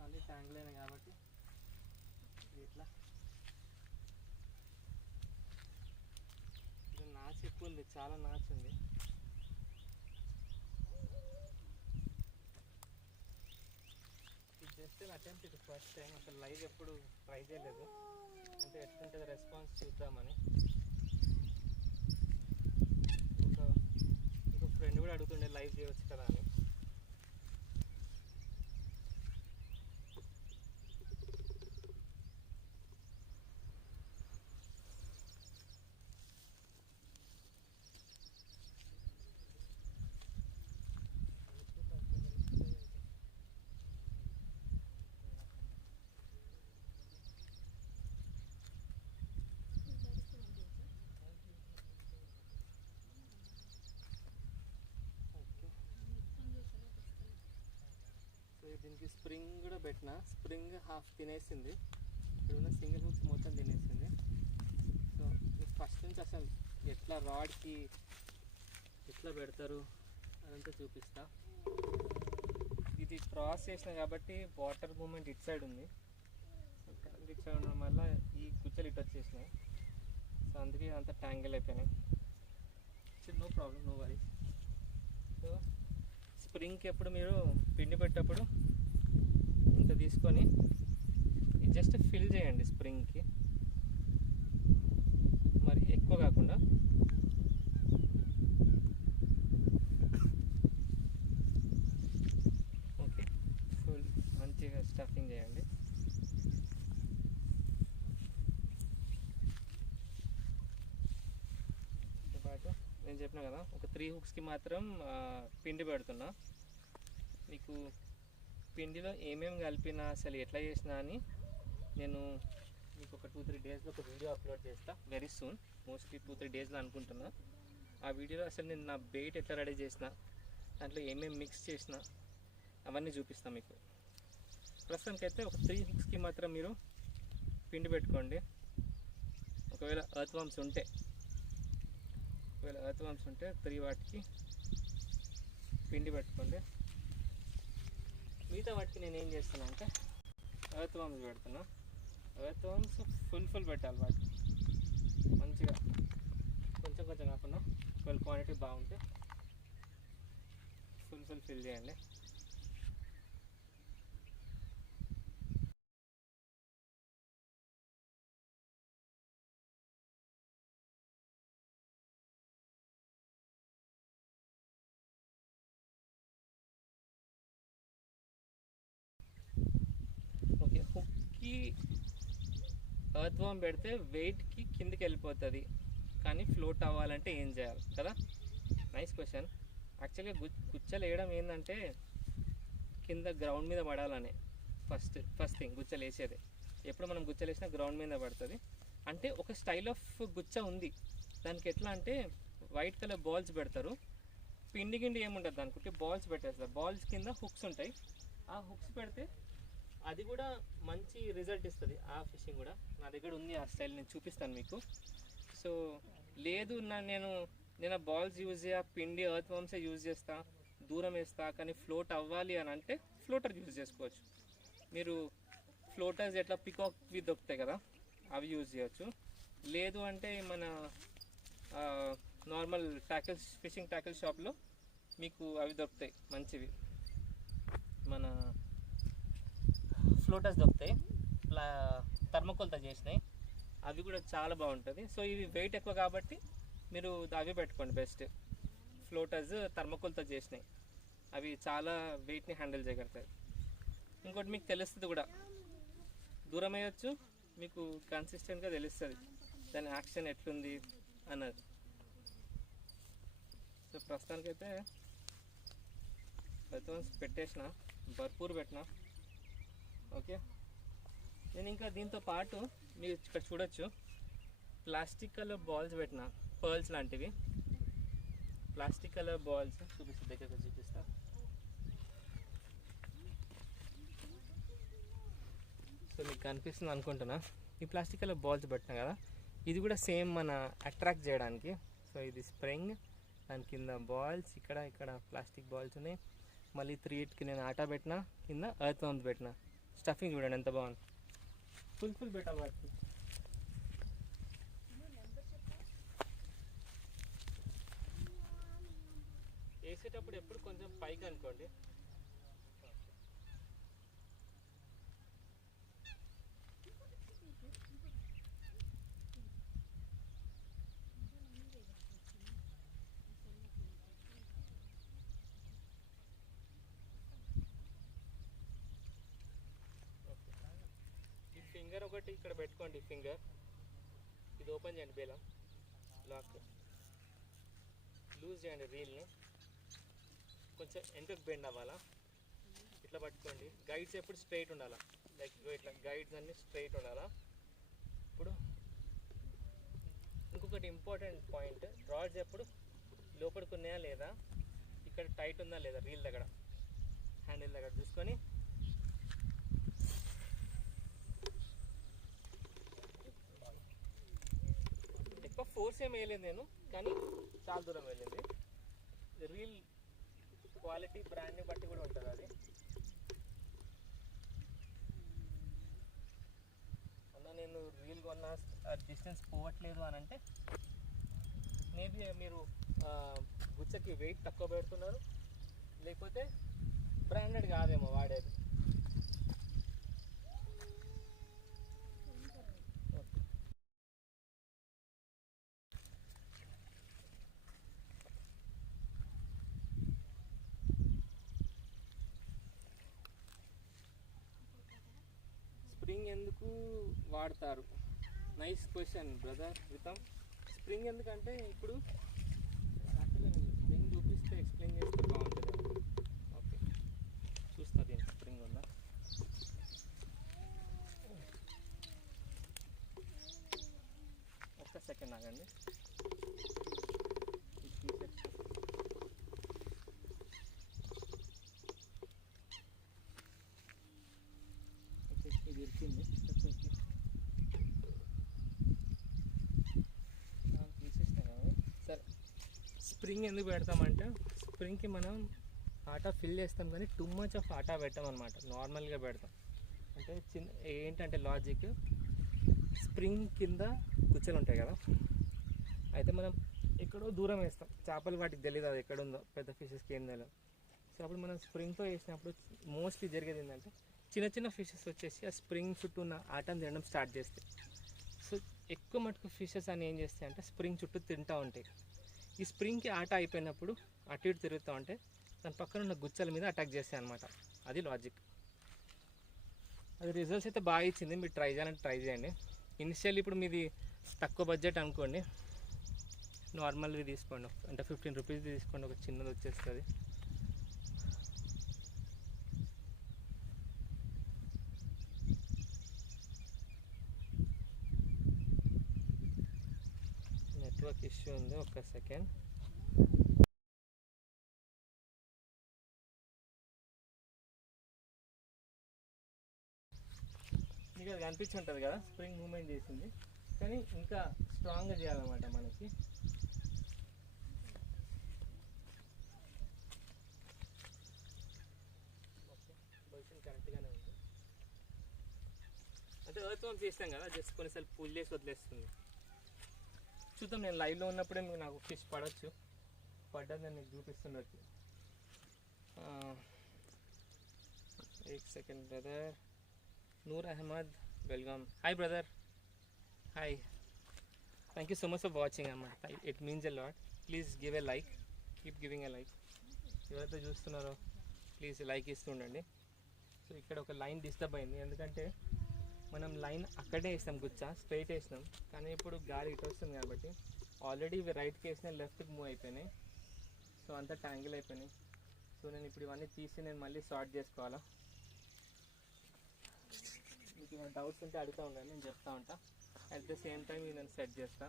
మళ్ళీ ట్యాంగిల్ అయినాయి కాబట్టి ఇట్లా. ఇది నాచు ఎక్కువ ఉంది, చాలా నాచు ఉంది. ఇది జస్ట్ అటెంప్ట్, ఇది ఫస్ట్ టైం, అసలు లైవ్ ఎప్పుడు ట్రై చేయలేదు. అంటే ఎట్లుంటుంది రెస్పాన్స్ చూద్దామని. ఇంకో ఫ్రెండ్ కూడా అడుగుతుండే లైవ్ చేయవచ్చు కదా అని. దీనికి స్ప్రింగ్ కూడా పెట్టిన, స్ప్రింగ్ హాఫ్ తినేసింది, ఇక్కడ ఉన్న సింగిల్ హుక్స్ మొత్తం తినేసింది. సో మీకు ఫస్ట్ నుంచి అసలు ఎట్లా రాడ్కి ఎట్లా పెడతారు అదంతా చూపిస్తా. ఇది క్రాస్ చేసిన కాబట్టి వాటర్ మూమెంట్ ఇటు సైడ్ ఉంది, కరెంట్ ఇటు సైడ్ ఉండడం వల్ల ఈ గుచ్చలు ఇటు వచ్చేసినాయి. సో అందుకే అంత ట్యాంగిల్ అయిపోయినాయి. No problem, no worries. So స్ప్రింగ్కి ఎప్పుడు మీరు పిండి పెట్టేటప్పుడు ఇంత తీసుకొని ఇది జస్ట్ ఫిల్ చేయండి స్ప్రింగ్కి, మరి ఎక్కువ కాకుండా. ఓకే, ఫుల్ మంచిగా స్టఫింగ్ చేయండి. పాటు నేను చెప్పిన కదా ఒక 3 హుక్స్కి మాత్రం పిండి పెడుతున్నా. మీకు పిండిలో ఏమేమి కలిపినా అసలు ఎట్లా చేసినా అని నేను మీకు ఒక 2-3 డేస్లో ఒక వీడియో అప్లోడ్ చేస్తా, వెరీ సూన్, మోస్ట్లీ 2-3 డేస్లో అనుకుంటున్నా. ఆ వీడియోలో అసలు నేను నా బెయిట్ ఎట్లా రెడీ చేసిన, దాంట్లో ఏమేమి మిక్స్ చేసిన అవన్నీ చూపిస్తాను మీకు. ప్రస్తుతానికైతే ఒక 3 హుక్స్కి మాత్రం మీరు పిండి పెట్టుకోండి. ఒకవేళ ఎర్త్ వామ్స్ ఉంటే 3 వాటికి పిండి పెట్టుకోండి. మిగతా వాటికి నేను ఏం చేస్తున్నా అంటే ఎర్త్ వామ్స్ పెడుతున్నా. ఎర్త్ వామ్స్ ఫుల్ పెట్టాలి వాటికి, మంచిగా కొంచెం కాకుండా ఒకవేళ క్వాంటిటీ బాగుంటే ఫుల్ ఫిల్ చేయండి. ఓకే, హుక్కి ఎర్త్ వామ్ పెడితే వెయిట్కి కిందికి వెళ్ళిపోతుంది, కానీ ఫ్లోట్ అవ్వాలంటే ఏం చేయాలి కదా? Nice question. యాక్చువల్గా గుచ్చలు వేయడం ఏంటంటే కింద గ్రౌండ్ మీద పడాలని ఫస్ట్ థింగ్ గుచ్చలు వేసేది. ఎప్పుడు మనం గుచ్చలు వేసినా గ్రౌండ్ మీద పడుతుంది. అంటే ఒక స్టైల్ ఆఫ్ గుచ్చ ఉంది దానికి. ఎట్లా అంటే వైట్ కలర్ బాల్స్ పెడతారు, పిండి గిండి ఏముంటుంది అనుకుంటే బాల్స్ పెట్టేస్తారు. బాల్స్ కింద హుక్స్ ఉంటాయి, ఆ హుక్స్ పెడితే అది కూడా మంచి రిజల్ట్ ఇస్తుంది. ఆ ఫిషింగ్ కూడా నా దగ్గర ఉంది, ఆ స్టైల్ నేను చూపిస్తాను మీకు. సో లేదు నేను ఆ బాల్స్ యూజ్ చేయ, పిండి ఎర్త్ వామ్సే యూజ్ చేస్తా, దూరం వేస్తా, కానీ ఫ్లోట్ అవ్వాలి అని అంటే ఫ్లోటర్ యూజ్ చేసుకోవచ్చు. మీరు ఫ్లోటర్స్ ఎట్లా పికాక్వి దొరుకుతాయి కదా, అవి యూజ్ చేయొచ్చు. లేదు అంటే మన నార్మల్ ట్యాకిల్స్, ఫిషింగ్ ట్యాకిల్ షాప్లో మీకు అవి దొరుకుతాయి మంచివి, మన ఫ్లోటర్స్ దొరుకుతాయి, థర్మకోల్తో చేసినాయి, అవి కూడా చాలా బాగుంటుంది. సో ఇవి వెయిట్ ఎక్కువ కాబట్టి మీరు అవి పెట్టుకోండి బెస్ట్. ఫ్లోటర్స్ థర్మకోల్తో చేసినాయి, అవి చాలా వెయిట్ని హ్యాండిల్ చేయగలుగుతాయి. ఇంకోటి మీకు తెలుస్తుంది కూడా, దూరం వేయచ్చు, మీకు కన్సిస్టెంట్గా తెలుస్తుంది దాని యాక్షన్ ఎట్లుంది అన్నది. సో ప్రస్తుతానికైతే పెట్టేసిన, భర్పూర్ పెట్టిన. ఓకే, నేను ఇంకా దీంతో పాటు మీరు ఇక్కడ చూడొచ్చు ప్లాస్టిక్ కలర్ బాల్స్ పెట్టిన, పర్ల్స్ లాంటివి ప్లాస్టిక్ కలర్ బాల్స్. చూపిస్తా, దగ్గరగా చూపిస్తా. సో మీకు కనిపిస్తుంది అనుకుంటున్నా, ఈ ప్లాస్టిక్ కలర్ బాల్స్ పెట్టినా కదా, ఇది కూడా సేమ్ మన అట్రాక్ట్ చేయడానికి. సో ఇది స్ప్రింగ్, దాని కింద బాల్స్, ఇక్కడ ప్లాస్టిక్ బాల్స్ ఉన్నాయి. మళ్ళీ 3 నేను ఆటా పెట్టిన, కింద ఎర్త్ వామ్స్ పెట్టిన. స్టఫింగ్ చూడండి ఎంత బాగుంది, ఫుల్ పెట్టాలి వాటికి. వేసేటప్పుడు ఎప్పుడు కొంచెం పైకి అనుకోండి. ఫింగర్ ఒకటి ఇక్కడ పెట్టుకోండి, ఫింగర్ ఇది ఓపెన్ చేయండి, బేలం లాక్ లూజ్ చేయండి, రీల్ని కొంచెం వెనకకు బెండ్ అవ్వాలా, ఇట్లా పట్టుకోండి. గైడ్స్ ఎప్పుడు స్ట్రైట్ ఉండాలా, లైక్ ఇట్లా గైడ్స్ అన్నీ స్ట్రైట్ ఉండాలా. ఇప్పుడు ఇంకొకటి ఇంపార్టెంట్ పాయింట్, రాడ్స్ ఎప్పుడు లోపలికి ఉన్నాయా లేదా, ఇక్కడ టైట్ ఉందా లేదా, రీల్ దగ్గర హ్యాండిల్ దగ్గర చూసుకొని ఎక్కువ ఫోర్స్ ఏం వేయలేదు నేను, కానీ చాలా దూరం వెళ్ళింది. రీల్ క్వాలిటీ బ్రాండ్ని బట్టి కూడా ఉంటుంది అది. అన్న నేను రీల్ కొన్న డిస్టెన్స్ పోవట్లేదు అని అంటే మేబీ మీరు గుచ్చకి వెయిట్ తక్కువ పెడుతున్నారు, లేకపోతే బ్రాండెడ్ కాదేమో వాడేది. స్ప్రింగ్ ఎందుకు వాడతారు? నైస్ క్వశ్చన్ బ్రదర్ వితమ్. స్ప్రింగ్ ఎందుకంటే ఇప్పుడు యాక్చువల్గా నేను స్ప్రింగ్ చూపిస్తే ఎక్స్ప్లెయిన్ చేస్తే బాగుంటుంది. ఓకే, చూస్తా దీనికి స్ప్రింగ్ ఉందా. ఒక్క సెకండ్ ఆగండి. ఇది ఇరిచింది తీసేస్తాం కదా. సరే, స్ప్రింగ్ ఎందుకు పెడతామంటే స్ప్రింగ్కి మనం ఆటా ఫిల్ చేస్తాం, కానీ టూ మచ్ ఆఫ్ ఆటా పెట్టామన్నమాట. నార్మల్గా పెడతాం. అంటే ఏంటంటే లాజిక్, స్ప్రింగ్ కింద గుచ్చలు ఉంటాయి కదా, అయితే మనం ఎక్కడో దూరం వేస్తాం. చేపలు వాటికి తెలియదు అది ఎక్కడ ఉందో, పెద్ద ఫిషెస్కి ఏం తెలియదు. సో అప్పుడు మనం స్ప్రింగ్తో వేసినప్పుడు మోస్ట్లీ జరిగేది ఏంటంటే చిన్న చిన్న ఫిషెస్ వచ్చేసి ఆ స్ప్రింగ్ చుట్టూ ఉన్న ఆటను తినడం స్టార్ట్ చేస్తాయి. సో ఎక్కువ మటుకు ఫిషెస్ అని ఏం చేస్తాయి అంటే స్ప్రింగ్ చుట్టూ తింటూ ఉంటాయి. ఈ స్ప్రింగ్కి ఆట అయిపోయినప్పుడు అటు ఇటు తిరుగుతూ ఉంటే దాని పక్కన ఉన్న గుచ్చల మీద అటాక్ చేస్తాయి అన్నమాట. అది లాజిక్. అది రిజల్ట్స్ అయితే బాగా ఇచ్చింది. మీరు ట్రై చేయండి. ఇనిషియల్ ఇప్పుడు మీది తక్కువ బడ్జెట్ అనుకోండి, నార్మల్వి తీసుకోండి. అంటే 15 రూపీస్ తీసుకోండి, ఒక చిన్నది వచ్చేస్తుంది. నెట్వర్క్ ఇష్యూ ఉంది, ఒక్క సెకండ్. మీకు అది కనిపించి ఉంటుంది కదా, స్ప్రింగ్ మూమెంట్ చేసింది. కానీ ఇంకా స్ట్రాంగ్గా చేయాలన్నమాట మనకి. పొజిషన్ కరెక్ట్గానే ఉంది. అంటే ఎర్త్ వామ్ చేస్తాం కదా, జస్ట్ కొన్నిసార్లు పుల్ చేసి వదిలేస్తుంది. చూద్దాం, నేను లైవ్లో ఉన్నప్పుడే మీకు నాకు ఫిష్ పడవచ్చు, పడ్డదని నీకు చూపిస్తుండొచ్చు. 1 second brother. Noor Ahmed, welcome. Hi brother, hi. Thank you so much for watching అమ్మా. It means a lot. Please give a like, keep giving a like. ఎవరైతే చూస్తున్నారో ప్లీజ్ లైక్ ఇస్తుండండి. సో ఇక్కడ ఒక లైన్ డిస్టర్బ్ అయింది, ఎందుకంటే మనం లైన్ అక్కడే వేసాం, గుచ్చా స్ట్రైట్ వేసినాం, కానీ ఇప్పుడు గాలి ఇటు వస్తుంది కాబట్టి ఆల్రెడీ ఇవి రైట్కి వేసిన లెఫ్ట్కి మూవ్ అయిపోయినాయి. సో అంతా ట్యాంగిల్ అయిపోయినాయి. సో నేను ఇప్పుడు ఇవన్నీ తీసి నేను మళ్ళీ సార్ట్ చేసుకోవాలా. మీకు ఏమైనా డౌట్స్ ఉంటే అడుగుతూ ఉండండి, నేను చెప్తా ఉంటా. అట్ ద సేమ్ టైం నేను సెట్ చేస్తా.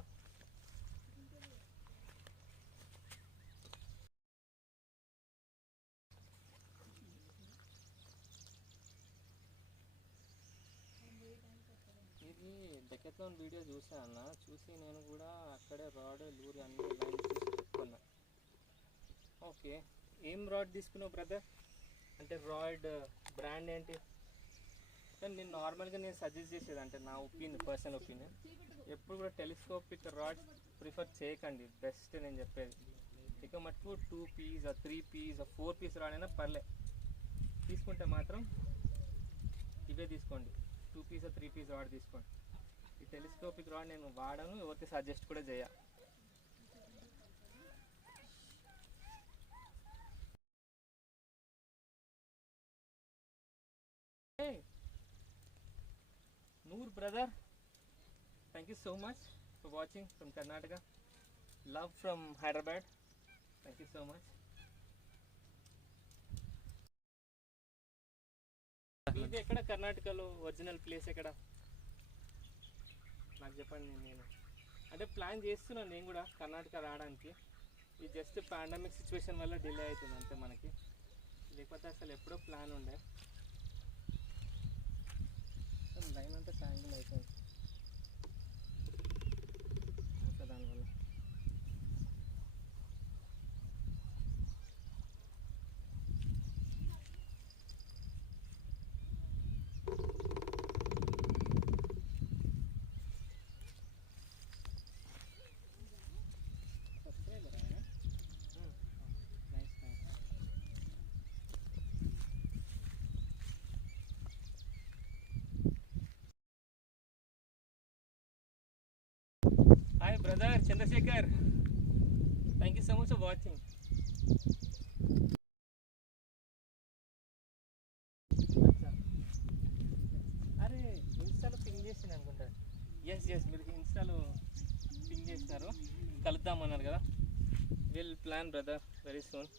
ఇది డెకాథ్లాన్ వీడియో చూసా అన్న, చూసి నేను కూడా అక్కడే రాడ్ లూర్ అన్ని లైన్ తీసి పెట్టుకున్నా. ఓకే, ఏం రాడ్ తీసుకున్నావు బ్రదర్? అంటే రాడ్ బ్రాండ్ ఏంటి? కానీ నేను నార్మల్గా నేను సజెస్ట్ చేసేది, అంటే నా ఒపీనియన్, పర్సనల్ ఒపీనియన్, ఎప్పుడు కూడా టెలిస్కోపిక్ రాడ్ ప్రిఫర్ చేయకండి. బెస్ట్ నేను చెప్పేది. ఇక మటుకు 2 పీస్ 3 పీస్ 4 పీస్ రాడ్ అయినా పర్లే, తీసుకుంటే మాత్రం ఇవే తీసుకోండి. 2 పీస్ 3 పీస్ రాడ్ తీసుకోండి. ఈ టెలిస్కోపిక్ రాడ్ నేను వాడను, ఎవరికి సజెస్ట్ కూడా చేయ. Noor brother, thank you so much for watching from Karnataka. Love from Hyderabad. Thank you so much. ఇది ఎక్కడ కర్ణాటకలో ఒరిజినల్ ప్లేస్ ఎక్కడ నాకు చెప్పండి. నేను అంటే ప్లాన్ చేస్తున్నాను నేను కూడా కర్ణాటక రావడానికి. ఇది జస్ట్ పాండమిక్ సిచ్యువేషన్ వల్ల డిలే అవుతుంది అంతే మనకి, లేకపోతే అసలు ఎప్పుడో ప్లాన్ ఉండే. లైన్ అంతా ట్యాంగిల్ అయిపోయింది. ఒక దాని brother Chandrashekhar, thank you so much for watching. అరే ఇన్స్టాలో పింగ్ చేసింది అనుకుంటా. ఎస్ మీరు ఇన్స్టాలో పింగ్ చేసినారు, కలుద్దామన్నారు కదా. Will plan brother very soon.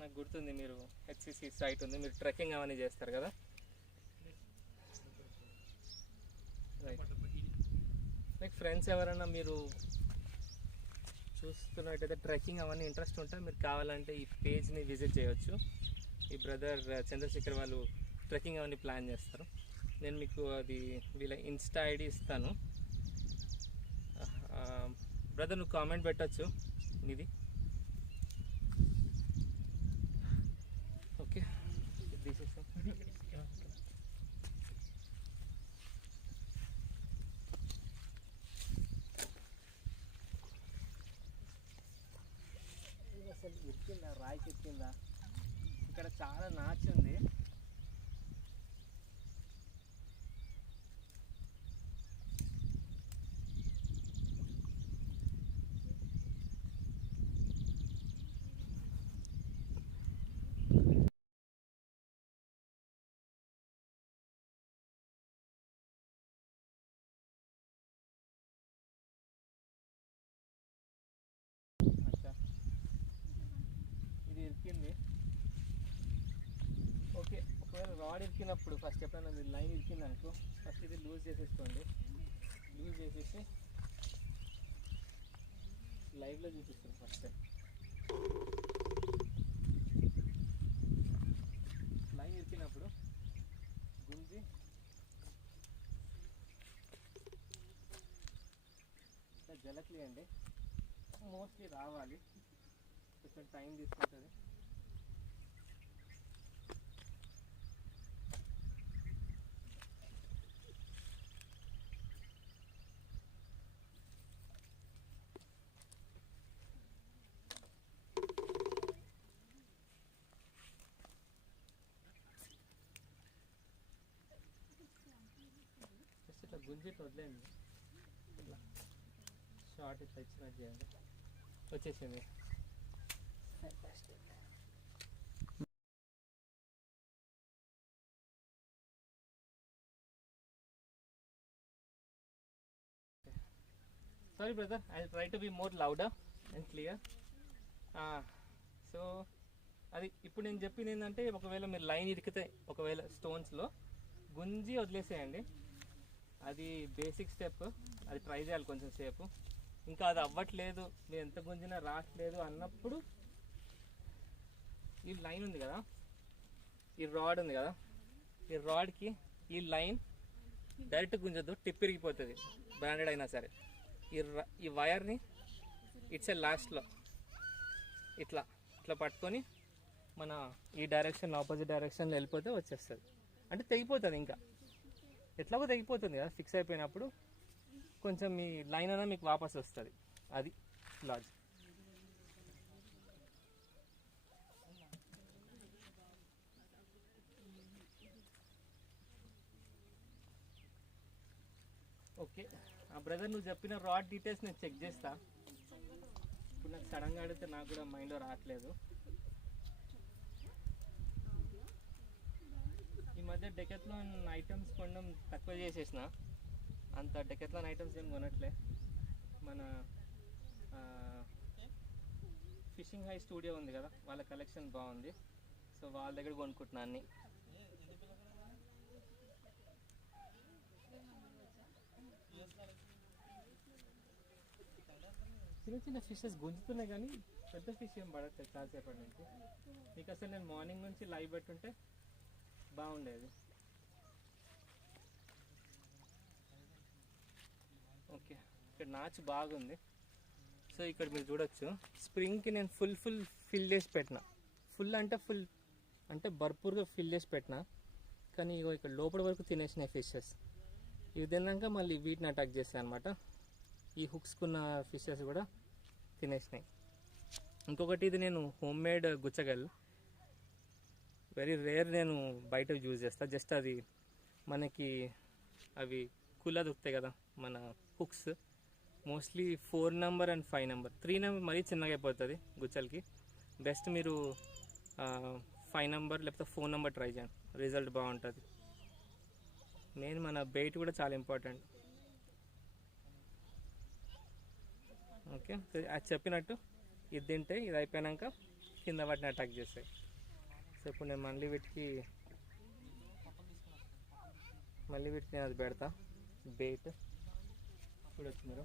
నాకు గుర్తుంది మీరు హెచ్సిసి సైట్ ఉంది, మీరు ట్రెక్కింగ్ అవన్నీ చేస్తారు కదా. లైక్ ఫ్రెండ్స్ ఎవరైనా మీరు చూస్తున్నట్టయితే ట్రెక్కింగ్ అవన్నీ ఇంట్రెస్ట్ ఉంటే మీరు కావాలంటే ఈ పేజ్ని విజిట్ చేయవచ్చు. ఈ బ్రదర్ చంద్రశేఖర్ వాళ్ళు ట్రెక్కింగ్ అవన్నీ ప్లాన్ చేస్తారు. నేను మీకు అది వీళ్ళ ఇన్స్టా ఐడి ఇస్తాను. బ్రదర్ నువ్వు కామెంట్ పెట్టచ్చు నీది. ఓకే తీసేస్తాం. అసలు ఎక్కిందా, రాయికి ఎక్కిందా? ఇక్కడ చాలా నాచు ఉంది. ఇది ఇరికింది. ఓకే, ఒకవేళ రాడ్ ఇరికినప్పుడు ఫస్ట్ ఎప్పుడైనా మీరు లైన్ ఇరికింది అనుకో, ఫస్ట్ ఇది లూజ్ చేసేసుకోండి. లూజ్ చేసేసి లైవ్లో చూపిస్తాను ఫస్ట్. లైన్ ఇరికినప్పుడు గుంజి ఇట్లా జలక్లియండి. మోస్ట్లీ రావాలి, కొంచెం టైం తీసుకుంటుంది. జస్ట్ ఇట్లా గుంజి వదిలేండి, ఇట్లా షార్ట్ ఇట్లా ఇచ్చినట్టు చేయండి. వచ్చేసింది. Sorry brother, I try to be more louder and clear. So అది ఇప్పుడు నేను చెప్పింది ఏంటంటే, ఒకవేళ మీరు లైన్ ఇరికితే ఒకవేళ స్టోన్స్లో గుంజి వదిలేసేయండి. అది బేసిక్ స్టెప్, అది ట్రై చేయాలి కొంచెం సేపు. ఇంకా అది అవ్వట్లేదు, మీరు ఎంత గుంజినా రావట్లేదు అన్నప్పుడు ఈ లైన్ ఉంది కదా, ఈ రాడ్ ఉంది కదా, ఈ రాడ్కి ఈ లైన్ డైరెక్ట్ గుంజద్దు, టిప్ ఇరిగిపోతుంది బ్రాండెడ్ అయినా సరే. ఈ వైర్ని ఇట్స్ లాస్ట్లో ఇట్లా ఇట్లా పట్టుకొని మన ఈ డైరెక్షన్ ఆపోజిట్ డైరెక్షన్లో వెళ్ళిపోతే వచ్చేస్తుంది. అంటే తెగిపోతుంది, ఇంకా ఎట్లాగో తెగిపోతుంది కదా ఫిక్స్ అయిపోయినప్పుడు. కొంచెం మీ లైన్ అయినా మీకు వాపస్ వస్తుంది. అది లాజిక్. ఓకే బ్రదర్, నువ్వు చెప్పిన రాడ్ డీటెయిల్స్ నేను చెక్ చేస్తా. ఇప్పుడు నాకు సడన్గా అడిగితే నాకు కూడా మైండ్లో రావట్లేదు. ఈ మధ్య డెకాథ్లాన్ ఐటమ్స్ కొనడం తక్కువ చేసేసిన. అంత డెకాథ్లాన్ ఐటమ్స్ ఏం కొనట్లే. మన ఫిషింగ్ హై స్టూడియో ఉంది కదా, వాళ్ళ కలెక్షన్ బాగుంది. సో వాళ్ళ దగ్గర కొనుక్కుంటున్నా అన్నీ. చిన్న చిన్న ఫిషెస్ గుంజుతున్నాయి కానీ పెద్ద ఫిష్ ఏం పడట్లేదు చాలాసేపటి నుంచి. మీకు అసలు నేను మార్నింగ్ నుంచి లైవ్ పెట్టుంటే బాగుండేది. ఓకే, ఇక్కడ నాచు బాగుంది. సో ఇక్కడ మీరు చూడొచ్చు, స్ప్రింగ్కి నేను ఫుల్ ఫిల్ చేసి పెట్టిన. ఫుల్ అంటే భర్పూర్గా ఫిల్ చేసి పెట్టిన. కానీ ఇగో ఇక్కడ లోపల వరకు తినేసినాయి ఫిషెస్. ఇవి తిన్నాక మళ్ళీ వీటిని అటాక్ చేస్తాయి అనమాట. ఈ హుక్స్కున్న ఫిషెస్ కూడా తినేసినాయి. ఇంకొకటి, ఇది నేను హోమ్ మేడ్ గుచ్చగల్, వెరీ రేర్ నేను బయట యూజ్ చేస్తా. జస్ట్ అది మనకి అవి కులా దొరుకుతాయి కదా మన hooks mostly 4 number and 5 number. 3 number మరీ చిన్నగా అయిపోతుంది గుచ్చలకి. బెస్ట్ మీరు 5 నెంబర్ లేకపోతే 4 నెంబర్ ట్రై చేయండి, రిజల్ట్ బాగుంటుంది. మెయిన్ మన బెయిట్ కూడా చాలా ఇంపార్టెంట్. ఓకే, అది చెప్పినట్టు ఇది తింటే ఇది అయిపోయాక కింద వాటిని అటాక్ చేస్తాయి. సో ఇప్పుడు నేను మళ్ళీ వీటికి నేను అది పెడతా బెయిట్. చూడొచ్చు మీరు,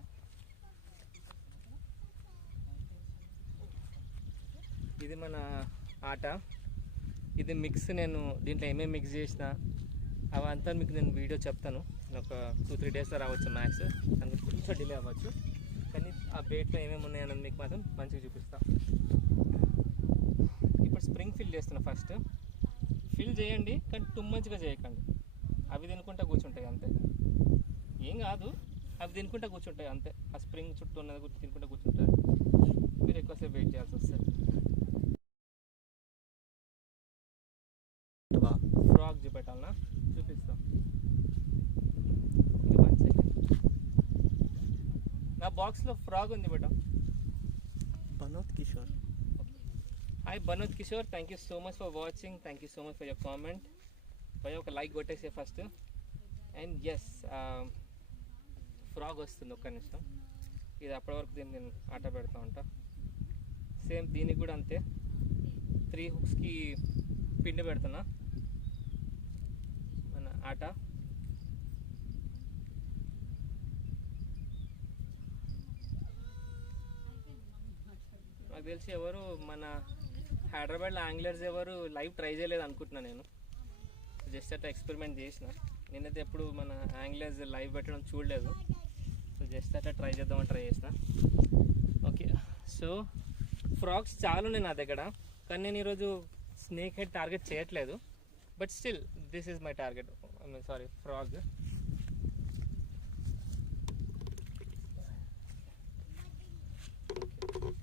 ఇది మన ఆట. ఇది మిక్స్, నేను దీంట్లో ఏమేమి మిక్స్ చేసిన అవంతా మీకు నేను వీడియో చెప్తాను. ఒక 2-3 డేస్లో రావచ్చు మ్యాక్స్, అందుకు కొంచెం డిలే అవ్వచ్చు. కానీ ఆ బెయిట్లో ఏమేమి ఉన్నాయన్నది మీకు మాత్రం మంచిగా చూపిస్తా. ఇప్పుడు స్ప్రింగ్ ఫిల్ చేస్తున్నా. ఫస్ట్ ఫిల్ చేయండి, కానీ టూ మచ్గా చేయకండి. అవి తినుకుంటా కూర్చుంటాయి అంతే, ఏం కాదు. అవి తినుకుంటా కూర్చుంటాయి అంతే. ఆ స్ప్రింగ్ చుట్టూ ఉన్నది తినుకుంటా కూర్చుంటుంది. మీరు ఎక్కువసేపు వెయిట్ చేయాల్సి వస్తుంది. ఫ్రాగ్ చూపెట్టాలనా? చూపిస్తాం. Okay, 1 second. నా బాక్స్లో ఫ్రాగ్ ఉంది బేటా. Banoth Kishore. Hi Banoth Kishore, thank you so much for watching. Thank you so much for your comment. భయ ఒక లైక్ కొట్టేసే ఫస్ట్. అండ్ ఎస్, ఫ్రాగ్ వస్తుంది, ఒక్క నిమిషం. ఇది అప్పటి వరకు దీన్ని నేను ఆట పెడతా ఉంటా. సేమ్ దీనికి కూడా అంతే. 3 హుక్స్కి పిండి పెడుతున్నా మన ఆట. నాకు తెలిసి ఎవరు మన హైదరాబాద్లో యాంగ్లర్స్ ఎవరు లైవ్ ట్రై చేయలేదు అనుకుంటున్నాను నేను. జస్ట్ అట్లా ఎక్స్పెరిమెంట్ చేసిన. నేనైతే ఎప్పుడు మన యాంగ్లర్స్ లైవ్ పెట్టడం చూడలేదు. సో జస్ట్ అట్లా ట్రై చేద్దామని ట్రై చేసిన. ఓకే, సో ఫ్రాగ్స్ చాలా ఉన్నాయి నా దగ్గర, కానీ నేను ఈరోజు స్నేక్ హెడ్ టార్గెట్ చేయట్లేదు. But still this is my target. I mean sorry, frog.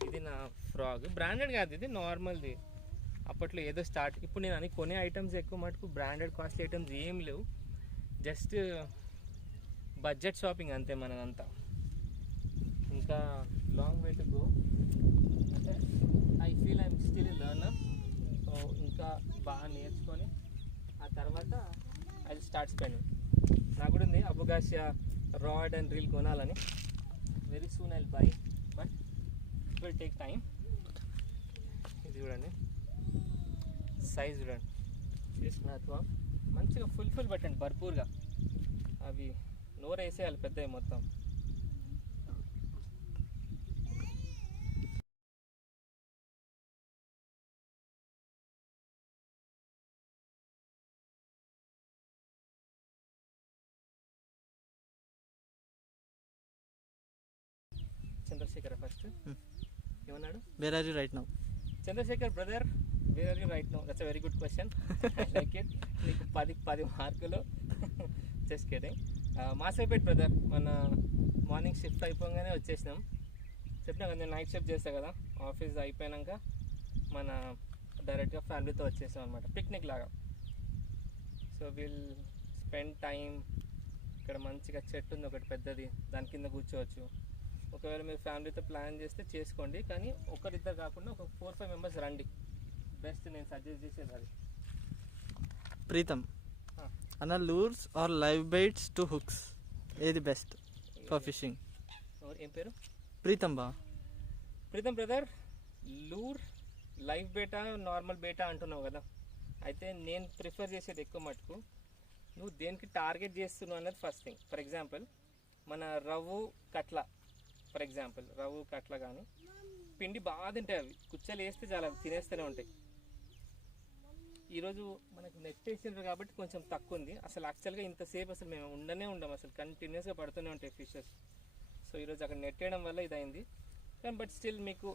ఇది నా ఫ్రాగ్. బ్రాండెడ్ కాదు, ఇది నార్మల్ది. అప్పట్లో ఏదో స్టార్ట్. ఇప్పుడు నేను కొనే ఐటమ్స్ ఎక్కువ మటుకు బ్రాండెడ్ కాస్ట్లీ ఐటమ్స్ ఏం లేవు. జస్ట్ బడ్జెట్ షాపింగ్ అంతే మనదంతా. ఇంకా లాంగ్ వే టు గో. అంటే I feel I'm still learner. So ఇంకా బాగా నేర్చుకొని ఆ తర్వాత ఐ స్టార్ట్ స్పెండింగ్. నాకు కూడా ఉంది అబుగాషియా రాడ్ అండ్ రీల్ కొనాలని. Very soon I by, but it will take time. ఇది చూడండి, సైజ్ చూడండి, చేసినత్వం మంచిగా ఫుల్ పెట్టండి భర్పూర్గా. అవి నోరు వేసేయాలి పెద్దవి మొత్తం. చంద్రశేఖర్ ఫస్ట్ ఏమన్నాడు? Where are you right now? Chandrashekar brother, where are you right now? That's a very good question. Like it. నీకు 10 మార్కులు. Just kidding. మాసేపేట్ బ్రదర్, మన మార్నింగ్ షిఫ్ట్ అయిపోగానే వచ్చేసినాం. చెప్పినా కదా నేను నైట్ షిఫ్ట్ చేస్తాను కదా, ఆఫీస్ అయిపోయాక మన డైరెక్ట్గా ఫ్యామిలీతో వచ్చేసాం అనమాట, పిక్నిక్ లాగా. So will spend time. ఇక్కడ మంచిగా చెట్టు ఉంది ఒకటి పెద్దది, దాని కింద కూర్చోవచ్చు. ఒకవేళ మీరు ఫ్యామిలీతో ప్లాన్ చేస్తే చేసుకోండి, కానీ ఒకరిద్దరు కాకుండా ఒక 4-5 మెంబర్స్ రండి. బెస్ట్ నేను సజెస్ట్ చేసేది అది. ప్రీతం అన్న, lures or live baits to hooks ఏది బెస్ట్ ఫర్ ఫిషింగ్? ఏం పేరు? ప్రీతం బా. ప్రీతం బ్రదర్, లూర్, లైవ్ బేటా, నార్మల్ బేటా అంటున్నావు కదా. అయితే నేను ప్రిఫర్ చేసేది ఎక్కువ మటుకు నువ్వు దేనికి టార్గెట్ చేస్తున్నావు అన్నది ఫస్ట్ థింగ్. ఫర్ ఎగ్జాంపుల్ మన రవ్వు కట్ల, ఫర్ ఎగ్జాంపుల్ రవ్వు కట్ల కానీ పిండి బాగా తింటాయి. అవి కుచ్చలు వేస్తే చాలా తినేస్తూనే ఉంటాయి. ఈరోజు మనకి నెట్ వేసినారు కాబట్టి కొంచెం తక్కువ ఉంది. అసలు యాక్చువల్గా ఇంతసేపు అసలు మేము ఉండం, అసలు కంటిన్యూస్గా పడుతూనే ఉంటాయి ఫిషెస్. సో ఈరోజు అక్కడ నెట్ వేయడం వల్ల ఇదైంది. కానీ బట్ స్టిల్ మీకు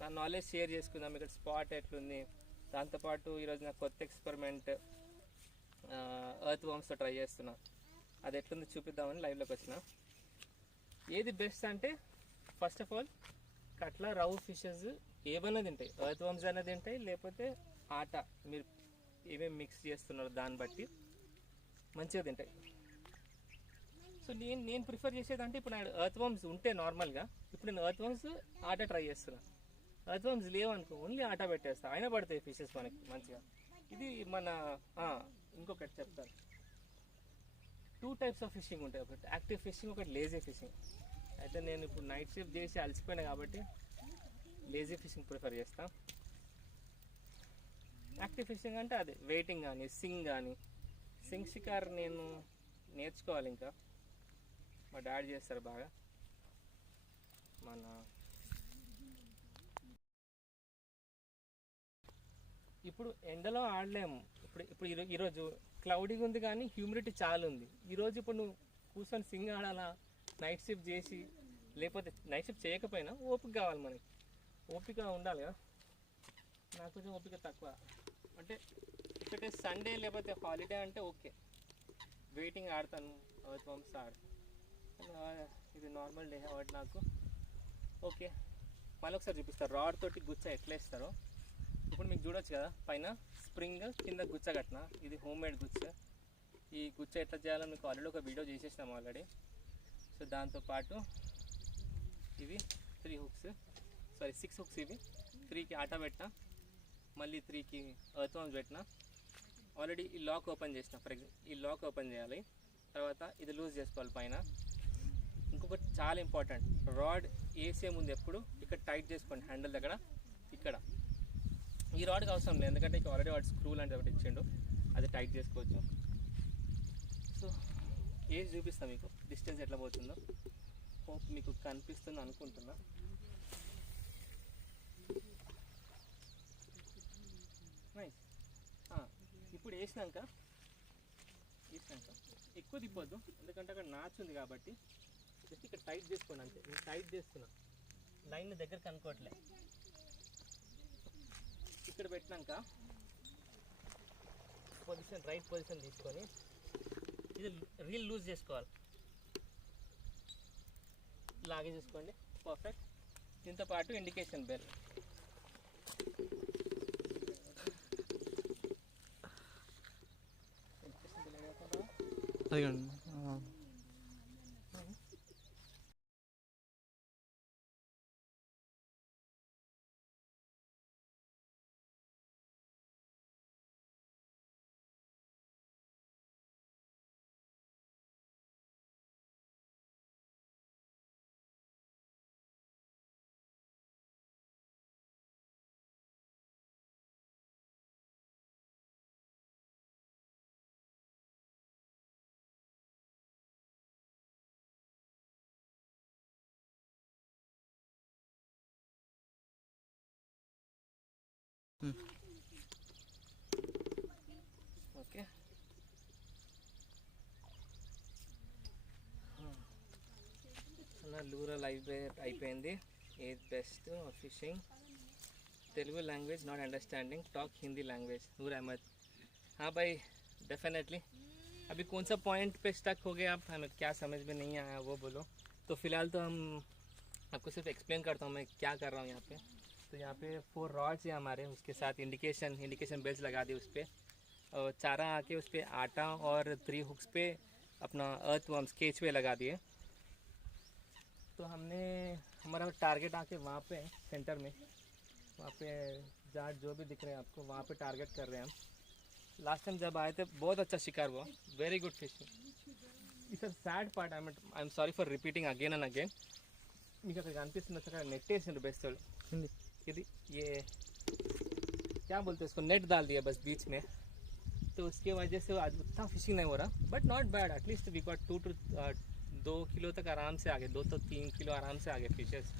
నా నాలెడ్జ్ షేర్ చేసుకుందాం. ఇక్కడ స్పాట్ ఎట్లుంది, దాంతోపాటు ఈరోజు నాకు కొత్త ఎక్స్పెరిమెంట్ ఎర్త్ వామ్స్తో ట్రై చేస్తున్నా. అది ఎట్లుంది చూపిద్దామని లైవ్లోకి వచ్చిన. ఏది బెస్ట్ అంటే first of all catla rohu fishes ఏమన్నా తింటాయి. ఎర్త్ వామ్స్ అయినా తింటాయి, లేకపోతే ఆట మీరు ఏమేమి మిక్స్ చేస్తున్నారు దాన్ని బట్టి మంచిగా తింటాయి. సో నేను ప్రిఫర్ చేసేదంటే ఇప్పుడు నాకు ఎర్త్ వామ్స్ ఉంటే నార్మల్గా ఇప్పుడు నేను ఎర్త్ వామ్స్ ఆట ట్రై చేస్తున్నా. ఎర్త్ వామ్స్ లేవనుకో ఓన్లీ ఆట పెట్టేస్తా, అయినా పడతాయి ఫిషెస్ మనకి మంచిగా. ఇది మన ఇంకొకటి చెప్తాను, 2 టైప్స్ ఆఫ్ ఫిషింగ్ ఉంటాయి, ఒకటి యాక్టివ్ ఫిషింగ్, ఒకటి లేజీ ఫిషింగ్. అయితే నేను ఇప్పుడు నైట్ షిఫ్ట్ చేసి అలసిపోయినా కాబట్టి లేజీ ఫిషింగ్ ప్రిఫర్ చేస్తా. యాక్టివ్ ఫిషింగ్ అంటే అదే వెయిటింగ్ కానీ సింగ్ షికార్ నేను నేర్చుకోవాలి. ఇంకా మా డాడీ చేస్తారు బాగా. మన ఇప్పుడు ఎండలో ఆడలేము. ఇప్పుడు ఈరోజు క్లౌడీగా ఉంది కానీ హ్యూమిడిటీ చాలా ఉంది. ఈరోజు ఇప్పుడు నువ్వు కూర్చొని సింగ్ ఆడాలా, నైట్ షిఫ్ట్ చేసి, లేకపోతే నైట్ షిఫ్ట్ చేయకపోయినా ఓపిక కావాలి మనకి, ఓపిక ఉండాలి కదా. నాకు కొంచెం ఓపిక తక్కువ. అంటే ఇక్కడ సండే లేకపోతే హాలిడే అంటే ఓకే, వెయిటింగ్ ఆడతాను, ఎర్త్ వామ్స్ ఆడతాను. ఇది నార్మల్ డే కాబట్టి నాకు ఓకే. మళ్ళీ ఒకసారి చూపిస్తారు రాడ్ తోటి గుచ్చ ఎట్లా వేస్తారో. ఇప్పుడు మీకు చూడొచ్చు కదా, పైన స్ప్రింగ్ కింద గుచ్చ కట్టిన, ఇది హోమ్ మేడ్ గుచ్చ. ఈ గుచ్చ ఎట్లా చేయాలో మీకు ఆల్రెడీ ఒక వీడియో చేసేసినాము ఆల్రెడీ. సో దాంతోపాటు ఇవి 6 హుక్స్. ఇవి 3కి ఆట పెట్టిన, మళ్ళీ 3కి ఎర్త్ వామ్స్ పెట్టిన. ఆల్రెడీ ఈ లాక్ ఓపెన్ చేసిన. ఫర్ ఎగ్జాంపుల్ ఈ లాక్ ఓపెన్ చేయాలి, తర్వాత ఇది లూజ్ చేసుకోవాలి పైన. ఇంకొకటి చాలా ఇంపార్టెంట్, రాడ్ వేసే ముందు ఎప్పుడు ఇక్కడ టైట్ చేసుకోండి, హ్యాండిల్ దగ్గర. ఇక్కడ ఈ రాడ్కి అవసరం లేదు, ఎందుకంటే ఇక్కడ ఆల్రెడీ వాడు స్క్రూ లాంటిది ఒకటి ఇచ్చిండు, అది టైట్ చేసుకోవచ్చు. సో ఏజ్ చూపిస్తా మీకు, డిస్టెన్స్ ఎట్లా పోతుందో. హోప్ మీకు కనిపిస్తుంది అనుకుంటున్నా. నైస్. ఇప్పుడు వేసినాక ఎక్కువ తిప్పొద్దు, ఎందుకంటే అక్కడ నాచ్ ఉంది కాబట్టి. జస్ట్ ఇక్కడ టైట్ చేసుకోండి అంతే. నేను టైట్ చేస్తున్నా, లైన్ దగ్గరికి అనుకోవట్లే. ఇక్కడ పెట్టినాక రైట్ పొజిషన్ తీసుకొని ఇది రీల్ లూజ్ చేసుకోవాలి, లాగే చూసుకోండి, పర్ఫెక్ట్. దీంతో పాటు ఇండికేషన్ బెల్. అదిగోండి. ఓకే. నా లూరా లైవ్ అయిపోయింది. ఏది best fishing? Telugu language not understanding, talk Hindi language. Noor Ahmed. हाँ भाई डेफिनेटली. अभी कौन सा पॉइंट पे स्टक हो गए आप? हमें क्या समझ में नहीं आया वो बोलो. तो फ़िलहाल तो हम आपको सिर्फ एक्सप्लेन करता हूँ मैं क्या कर रहा हूँ यहाँ पे. तो यहाँ पे 4 रॉड्स हैं हमारे, उसके साथ इंडिकेशन बेल्स लगा दी उस पर, और चारा आके उस पर आटा और 3 हुक्स पे अपना अर्थ वर्म्स केचवे लगा दिए. तो हमने हमारा टारगेट आके वहाँ पे सेंटर में, वहाँ पे जाट जो भी दिख रहे हैं आपको, वहाँ पे टारगेट कर रहे हैं हम. लास्ट टाइम जब आए थे बहुत अच्छा शिकार हुआ, very good fishing. It's a sad part, I am sorry for repeating again and again. మీకు అక్కడ కనిపిస్తున్న నెట్ వేసిండు బెస్ట్ ఇది ये क्या बोलते हैं इसको, नेट डाल दिया बस बीच में. तो उसके वजह से आज उतना फिशिंग नहीं हो रहा, but not bad. At least we got 2 kilo तक आराम से आ गए, 2 तो 3 किलो आराम से आ गए फिशेस.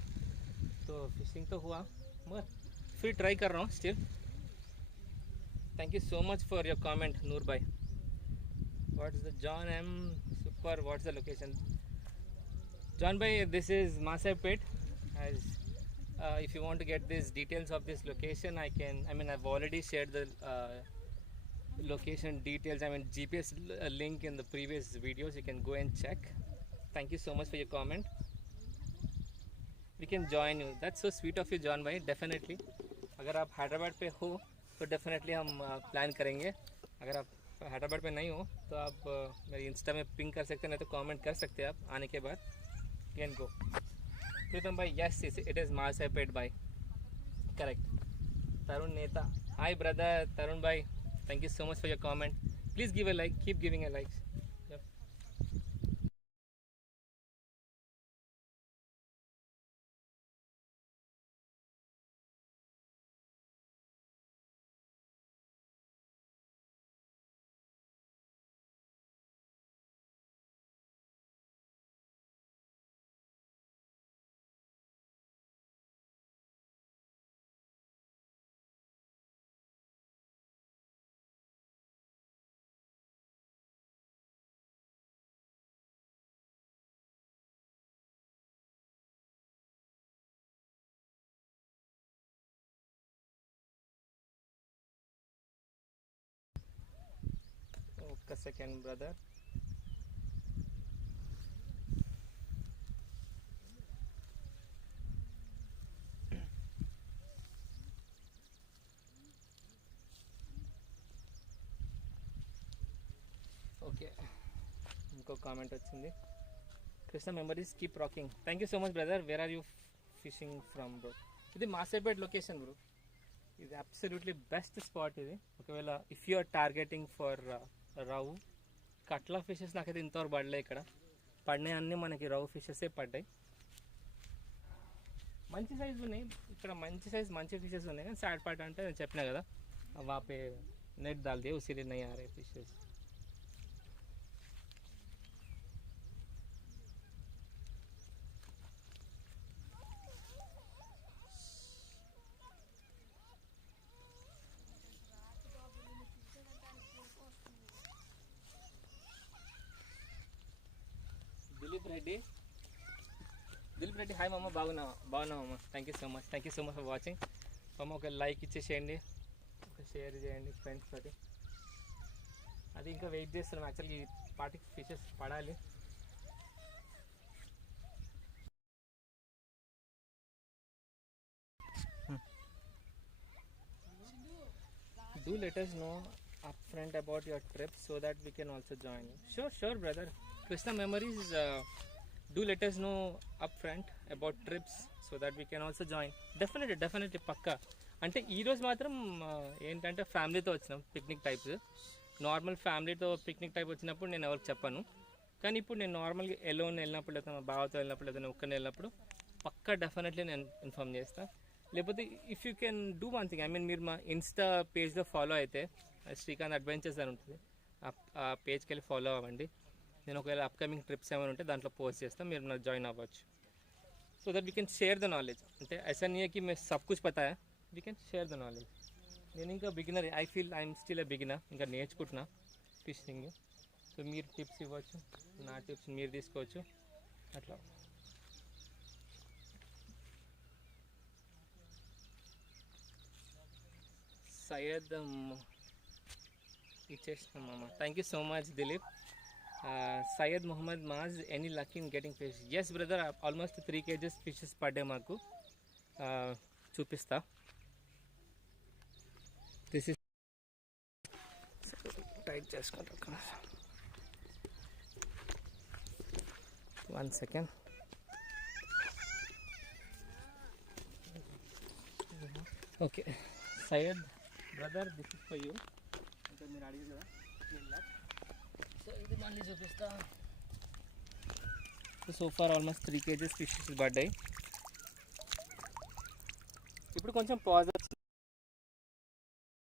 तो फिशिंग तो हुआ, मगर फिर ट्राई कर रहा हूँ still. Thank you so much for your comment Noor भाई. What's the John M super, what's the location? John bhai, this is Masapet. As if you want to get these details of this location, I've already shared the location details, GPS link in the previous videos. You can go and check. Thank you so much for your comment. We can join you. That's so sweet of you, John bhai. Definitely. अगर आप हैदराबाद पे हो तो डेफिनेटली हम प्लान करेंगे. अगर आप हैदराबाद में नहीं हो तो आप मेरे इंस्टा में पिंग कर सकते हैं, नहीं तो कमेंट कर सकते हैं आप आने के बाद। कैन गो प्रीतम भाई, यस इट इज़ मालसापेट भाई, करेक्ट। तरुण नेता, हाय ब्रदर तरुण भाई, thank you so much for your comment. Please give a like, keep giving a likes. Yep. ఒక్క సెకండ్ బ్రదర్. ఓకే, ఇంకో కామెంట్ వచ్చింది. Krishna memories keep rocking. Thank you so much brother. Where are you fishing from bro? ఇది మాసేపేట్ లొకేషన్ బ్రో. ఇది అబ్సల్యూట్లీ బెస్ట్ స్పాట్ ఇది. ఒకవేళ if you are targeting for rohu catla fishes నాకైతే ఇంతవరకు పడలే. ఇక్కడ పడినాయి అన్నీ మనకి రావు ఫిషెసే పడ్డాయి. మంచి సైజు ఉన్నాయి ఇక్కడ, మంచి సైజ్ మంచి ఫిషెస్ ఉన్నాయి. కానీ సాడ్ పార్ట్ అంటే నేను చెప్పినా కదా, వాపే నెట్ डाल दिए उसीलिए नहीं आ रहे फिशेस. దిలీప్ రెడ్డి హాయ్ మామ, బాగున్నా మామ. Thank you so much for watching. మామ ఒక లైక్ ఇచ్చేసేయండి, ఒక షేర్ చేయండి ఫ్రెండ్స్ తోటి. అది ఇంకా వెయిట్ చేస్తున్నాం యాక్చువల్గా, ఈ పాటికి ఫిషెస్ పడాలి. Do let us know upfront about your trip so that we can also join you. Sure brother. Krishna Memories, do let us know upfront about trips so that we can also join. Definitely పక్కా. అంటే ఈరోజు మాత్రం ఏంటంటే ఫ్యామిలీతో వచ్చినాం, పిక్నిక్ టైప్స్. నార్మల్ ఫ్యామిలీతో పిక్నిక్ టైప్ వచ్చినప్పుడు నేను ఎవరికి చెప్పాను. కానీ ఇప్పుడు నేను నార్మల్గా ఎలోన్ వెళ్ళినప్పుడు, లేదా మా బావతో వెళ్ళినప్పుడు, లేదా ఒక్కరిని వెళ్ళినప్పుడు పక్కా డెఫినెట్లీ నేను ఇన్ఫామ్ చేస్తాను. లేకపోతే if you can do one thing, I mean మీరు మా ఇన్స్టా పేజ్లో ఫాలో అయితే శ్రీకాంత్ అడ్వెంచర్స్ అని ఉంటుంది, ఆ పేజ్కి వెళ్ళి ఫాలో అవ్వండి. నేను ఒకవేళ అప్కమింగ్ ట్రిప్స్ ఏమైనా ఉంటే దాంట్లో పోస్ట్ చేస్తాను, మీరు నాకు జాయిన్ అవ్వచ్చు. So that we can share the knowledge. అంటే ऐसा नहीं है कि मैं सब कुछ पता है, we can share the knowledge. నేను ఇంకా beginner, I feel I'm still a beginner, ఇంకా నేర్చుకుంటున్నా ఫిషింగ్. సో మీరు టిప్స్ ఇవ్వచ్చు, నా టిప్స్ మీరు తీసుకోవచ్చు అట్లా. సయ్యద్ ఇచ్చేసినాం మామ. Thank you so much Dilip. Syed Mohammed Maaz, any luck in getting fish? Yes brother, almost 3 kgs fishes పడ్డాయి మాకు. చూపిస్తా. దిస్ ఇస్ టైట్ చేసుకుంటా, 1 second. Okay Syed brother, this is for you. ఇంకా మీరు అడిగారు కదా, సో ఇది మళ్ళీ చూపిస్తా. So far almost 3 kgs fishes పడ్డాయి. ఇప్పుడు కొంచెం పాజ్ వచ్చింది,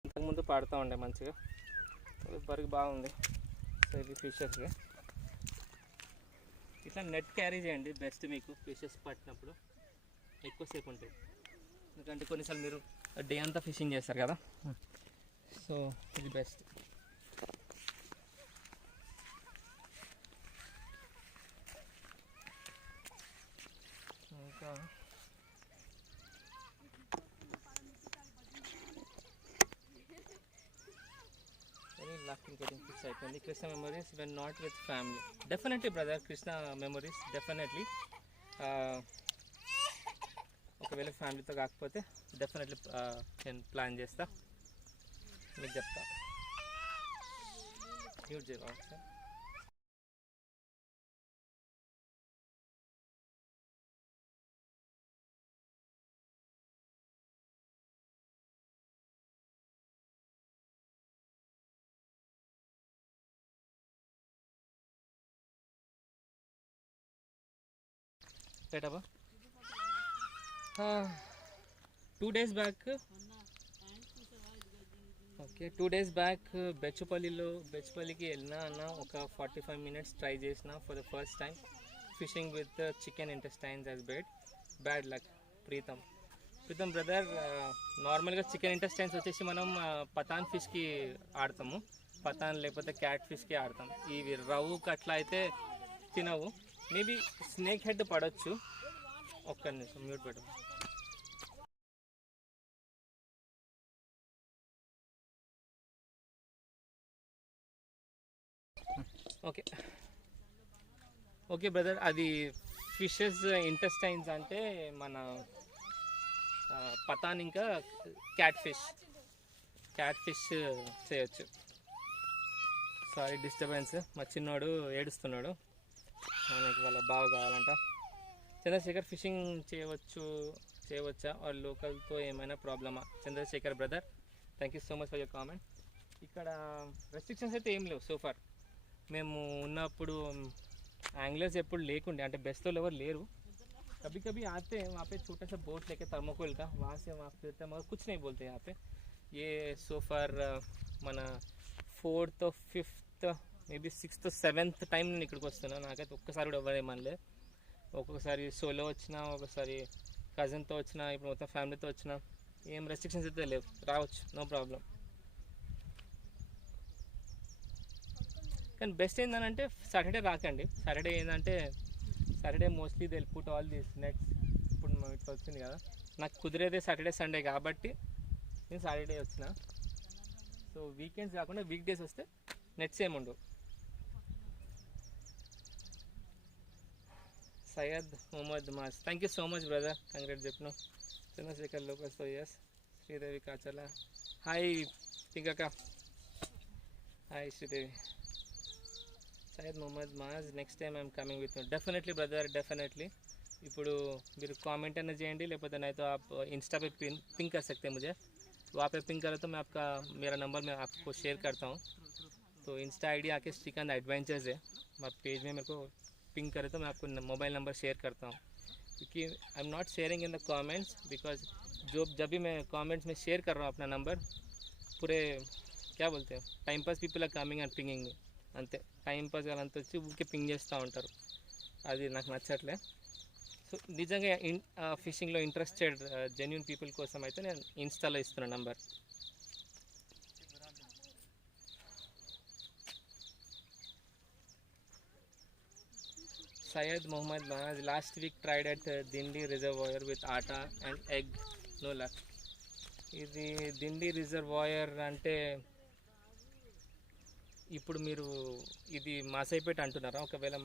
ఇంతకుముందు పడుతూ ఉండే మంచిగా, బరుగు బాగుంది. సో ఇవి ఫిషెస్గా ఇట్లా నెట్ క్యారీ చేయండి బెస్ట్, మీకు ఫిషెస్ పట్టినప్పుడు ఎక్కువసేపు ఉంటాయి. ఎందుకంటే కొన్నిసార్లు మీరు డే అంతా ఫిషింగ్ చేస్తారు కదా, సో ఇది బెస్ట్. ఇంకా any luck in getting fish అయిపోయింది. Krishna memories when not with family? Definitely brother, Krishna memories definitely. ఒకవేళ ఫ్యామిలీతో కాకపోతే డెఫినెట్లీ నేను ప్లాన్ చేస్తా, మీకు చెప్తా. म्यूट చేయవా ఒకసారి రైటబ్బా 2 days back okay 2 days back బెచ్చుపల్లికి వెళ్ళినా అన్న ఒక 45 minutes ట్రై చేసిన for the first time fishing with chicken intestines as bad luck Preetham brother నార్మల్గా చికెన్ ఇంటెస్టైన్స్ వచ్చేసి మనం పతాన్ ఫిష్కి ఆడతాము, పతాన్ లేకపోతే క్యాట్ ఫిష్కి ఆడతాం. ఇవి రవ్వుకి అట్లా అయితే తినవు, మేబీ స్నేక్ హెడ్ పడవచ్చు. ఒక్క నిమిషం మ్యూట్ పెట్టు. ఓకే బ్రదర్, అది ఫిషెస్ ఇంటెస్టైన్స్ అంటే మన పతాన్ ఇంకా క్యాట్ ఫిష్ చేయొచ్చు. సారీ డిస్టర్బెన్స్, మా చిన్నోడు ఏడుస్తున్నాడు, మనకి వాళ్ళ బాగా కావాలంట. చంద్రశేఖర్ ఫిషింగ్ చేయవచ్చా ఆర్ లోకల్తో ఏమైనా ప్రాబ్లమా? Chandrashekhar brother, thank you so much for your comment. ఇక్కడ రెస్ట్రిక్షన్స్ అయితే ఏం లేవు సోఫార్. మేము ఉన్నప్పుడు యాంగ్లర్స్ ఎప్పుడు లేకుండే, అంటే బెస్ట్ వాళ్ళు ఎవరు లేరు. कभी कभी आते हैं वहाँ पे छोटा सा बोट लेके थर्मोकोल का, वहाँ से वहाँ फिरते हैं, मगर कुछ नहीं बोलते यहाँ पे. ये सोफार మన 4th, 5th, maybe 6th, 7th time నేను ఇక్కడికి వస్తున్నాను. నాకైతే ఒక్కసారి కూడా ఎవరేమనలే. ఒక్కొక్కసారి సోలో వచ్చినా, ఒకసారి కజిన్తో వచ్చినా, ఇప్పుడు మొత్తం ఫ్యామిలీతో వచ్చినా ఏం రెస్ట్రిక్షన్స్ అయితే లేవు, రావచ్చు, నో ప్రాబ్లం. కానీ బెస్ట్ ఏంటంటే సాటర్డే రాకండి. Saturday mostly they put all these nets. ఇప్పుడు ఇట్లా వచ్చింది కదా, నాకు కుదిరేదే సాటర్డే సండే కాబట్టి నేను సాటర్డే వచ్చిన. సో వీకెండ్స్ కాకుండా వీక్ డేస్ వస్తే నెట్స్ ఏముండవు. Syed Mohammed Maaz, thank you so much brother, congrats చెప్పినావు. చంద్రశేఖర్ లోకస్, ఎస్. శ్రీదేవి కాచల, హాయ్ పింకక్క, hi Sridevi. Syed Mohammed Maaz, next time I'm coming with you. Definitely brother, definitely. ఇప్పుడు మీరు కామెంట్ అయినా చేయండి, లేకపోతే नहीं तो आप इंस्टा पे पिंग कर सकते हैं मुझे. वहाँ पे पिंग करो तो मैं आपका मेरा नंबर मैं आपको शेयर करता हूँ. तो इंस्टा आईडी आके श्रीकांत एडवेंचर्स है, आप पेज में मेरे को पिंग करें तो मैं आपको मोबाइल नंबर शेयर करता हूँ. क्योंकि I am not sharing in the comments, because जब भी मैं कमेंट्स में शेयर कर रहा हूँ अपना नंबर, पूरे क्या बोलते हैं time pass people are coming and pinging me, అంతే. టైం పాస్ వాళ్ళంతా వచ్చి ఊరికే పింగ్ చేస్తూ ఉంటారు, అది నాకు నచ్చట్లే. సో నిజంగా ఫిషింగ్లో ఇంట్రెస్టెడ్ జెన్యున్ పీపుల్ కోసం అయితే నేను ఇన్స్టాలో ఇస్తున్నా నంబర్. Syed Mohammed Maaz, last week tried at Dindi reservoir with atta and egg, no luck. ఇది దిండి రిజర్వాయర్ అంటే ఇప్పుడు మీరు ఇది మాసైపేట్ అంటున్నారా? ఒకవేళ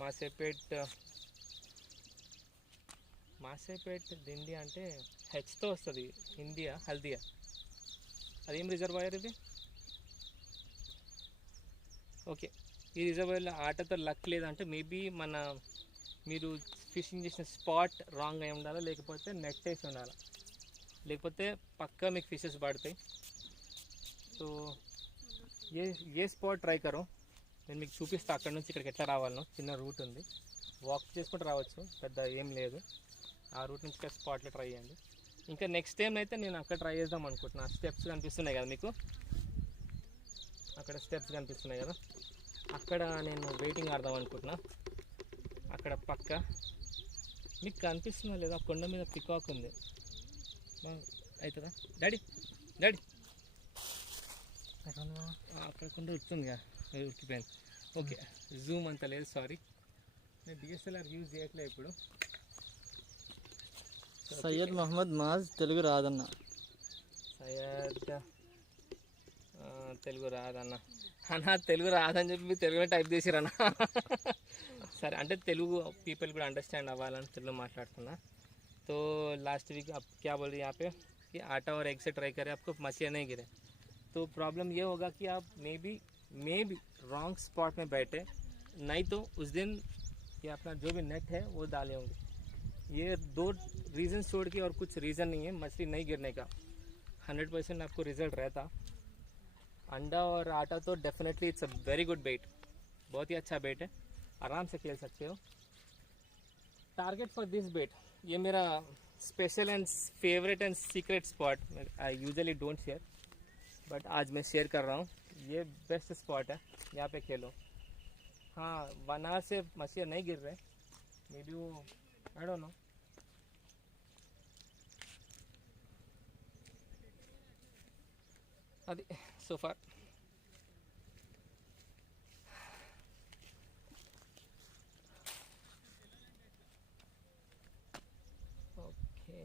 మాసైపేట్ దిండి అంటే హెచ్తో వస్తుంది, ఇండియా హల్దియా, అదేం రిజర్వాయర్ ఇది? ఓకే, ఈ రిజర్వాయర్లో ఆటతో లక్ లేదంటే మేబీ మీరు ఫిషింగ్ చేసిన స్పాట్ రాంగ్ అయి ఉండాలి, లేకపోతే నెట్ వేసి ఉండాలి, లేకపోతే పక్కా మీకు ఫిషెస్ పడతాయి. సో ఏ స్పాట్ ట్రై కరో, నేను మీకు చూపిస్తాను అక్కడ నుంచి ఇక్కడికి ఎట్లా రావాలనో. చిన్న రూట్ ఉంది, వాక్ చేసుకుంటూ రావచ్చు, పెద్ద ఏం లేదు. ఆ రూట్ నుంచి స్పాట్లో ట్రై చేయండి. ఇంకా నెక్స్ట్ టైం అయితే నేను అక్కడ ట్రై చేద్దాం అనుకుంటున్నా. స్టెప్స్ కనిపిస్తున్నాయి కదా మీకు, అక్కడ స్టెప్స్ కనిపిస్తున్నాయి కదా, అక్కడ నేను వెయిటింగ్ ఆడదాం అనుకుంటున్నా. అక్కడ పక్క మీకు కనిపిస్తుందా లేదా, కొండ మీద పికాక్ ఉంది, అవుతుందా డాడీ? అక్కడ కొండ ఉడుతుందిగా, ఉడికిపోయింది. ఓకే, జూమ్ అంత లేదు, సారీ. నేను డిఎస్ఎల్ఆర్ యూజ్ చేయట్లే ఇప్పుడు. సయ్యద్ మొహమ్మద్ మాజ్, తెలుగు రాదన్న. సయ్యద్ తెలుగు రాదన్న అన్న, తెలుగు రాదని చెప్పి మీరు తెలుగులో టైప్ చేసిరన్న. సరే, అంటే తెలుగు పీపుల్ కూడా అండర్స్టాండ్ అవ్వాలని తెలుగు మాట్లాడుతున్నా. तो लास्ट वीक आप क्या बोल रहे हैं यहाँ पे कि आटा और एग से ट्राई करें, आपको मछलियाँ नहीं गिरे. तो प्रॉब्लम ये होगा कि आप may be may be wrong spot में बैठे, नहीं तो उस दिन ये अपना जो भी नेट है वो डाले होंगे। ये 2 रीज़न छोड़ के और कुछ रीज़न नहीं है मछली नहीं गिरने का। 100% आपको रिजल्ट रहता। अंडा और आटा तो definitely it's a very good bait, बहुत ही अच्छा बेट है, आराम से खेल सकते हो। टारगेट फॉर दिस बेट, ये मेरा special and favourite and secret spot, I usually don't share but आज मैं शेयर कर रहा हूँ। ये बेस्ट स्पॉट है, यहाँ पे खेलो। हाँ 1 आवर से मछलियाँ नहीं गिर रहे, मे बी वो आई डोंट नो। అది సో ఫార్ ఓకే.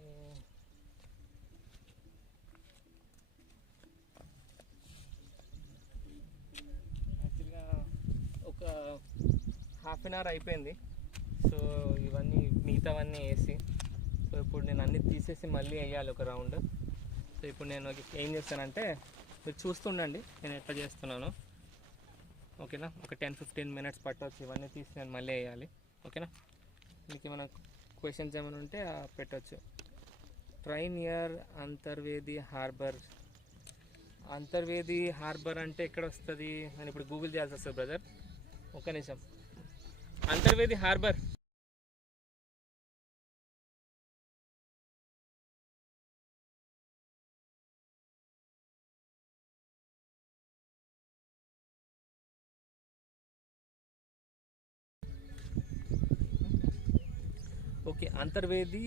యాక్చువల్గా ఒక హాఫ్ అన్ అవర్ అయిపోయింది. సో ఇవన్నీ మిగతావన్నీ వేసి, సో ఇప్పుడు నేను అన్నీ తీసేసి మళ్ళీ వేయాలి ఒక రౌండ్. సో ఇప్పుడు నేను ఏం చేస్తానంటే మీరు చూస్తుండండి నేను ఎట్లా చేస్తున్నాను, ఓకేనా. ఒక 10-15 మినిట్స్ పట్టవచ్చు ఇవన్నీ తీసి నేను మళ్ళీ వేయాలి, ఓకేనా. మీకు ఏమైనా క్వశ్చన్స్ ఏమైనా ఉంటే పెట్టవచ్చు. Try near Antarvedi harbour. Antarvedi harbour అంటే ఎక్కడ వస్తుంది? నేను ఇప్పుడు గూగుల్ చేయాల్సి వస్తుంది బ్రదర్, ఒక్క నిమిషం. Antarvedi harbour okay. Antarvedi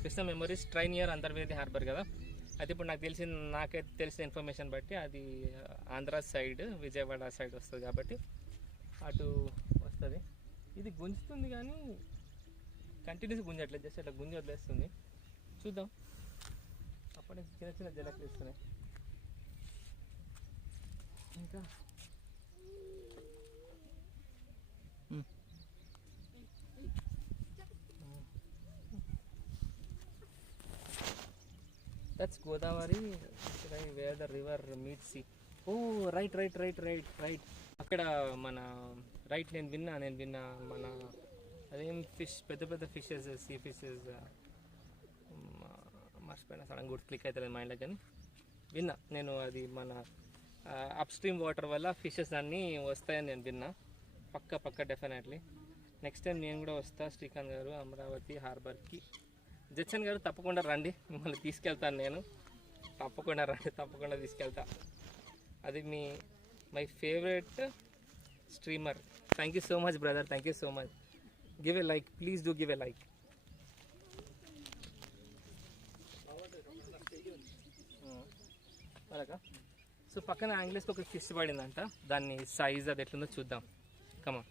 Krishna memories try near Antarvedi harbour కదా. అయితే ఇప్పుడు నాకైతే తెలిసిన ఇన్ఫర్మేషన్ బట్టి అది ఆంధ్ర సైడ్, విజయవాడ సైడ్ వస్తుంది కాబట్టి అటు వస్తుంది. ఇది గుంజుతుంది కానీ కంటిన్యూస్ గుంజట్లేదు, జస్ట్ అట్లా గుంజి వదిలేస్తుంది. చూద్దాం, అప్పటి నుంచి చిన్న చిన్న జలకులు ఇస్తున్నాయి. ఇంకా that's Godavari where the river meet sea. Oh right right right right right అక్కడ మన రైట్ నేను విన్నా మన అదేం ఫిష్, పెద్ద పెద్ద ఫిషెస్, సీ ఫిషెస్, మర్చిపోయినా సడన్ గుడ్ క్లిక్ అవుతుంది మైండ్లో, కానీ విన్నా నేను అది మన అప్ స్ట్రీమ్ వాటర్ వల్ల ఫిషెస్ అన్నీ వస్తాయని నేను విన్నా. పక్క డెఫినెట్లీ నెక్స్ట్ టైం నేను కూడా వస్తా. శ్రీకాంత్ గారు అమరావతి హార్బర్కి, జచ్చన్ గారు తప్పకుండా రండి, మిమ్మల్ని తీసుకెళ్తాను నేను. తప్పకుండా రండి, తప్పకుండా తీసుకెళ్తా. అది my favourite streamer. Thank you so much brother, thank you so much. Give a like, please do give a like. అలాగా. సో పక్కన యాంగిల్స్కి ఒక ఫిష్ పడిందంట, దాన్ని సైజ్ అది ఎట్లుందో చూద్దాం. కమాన్.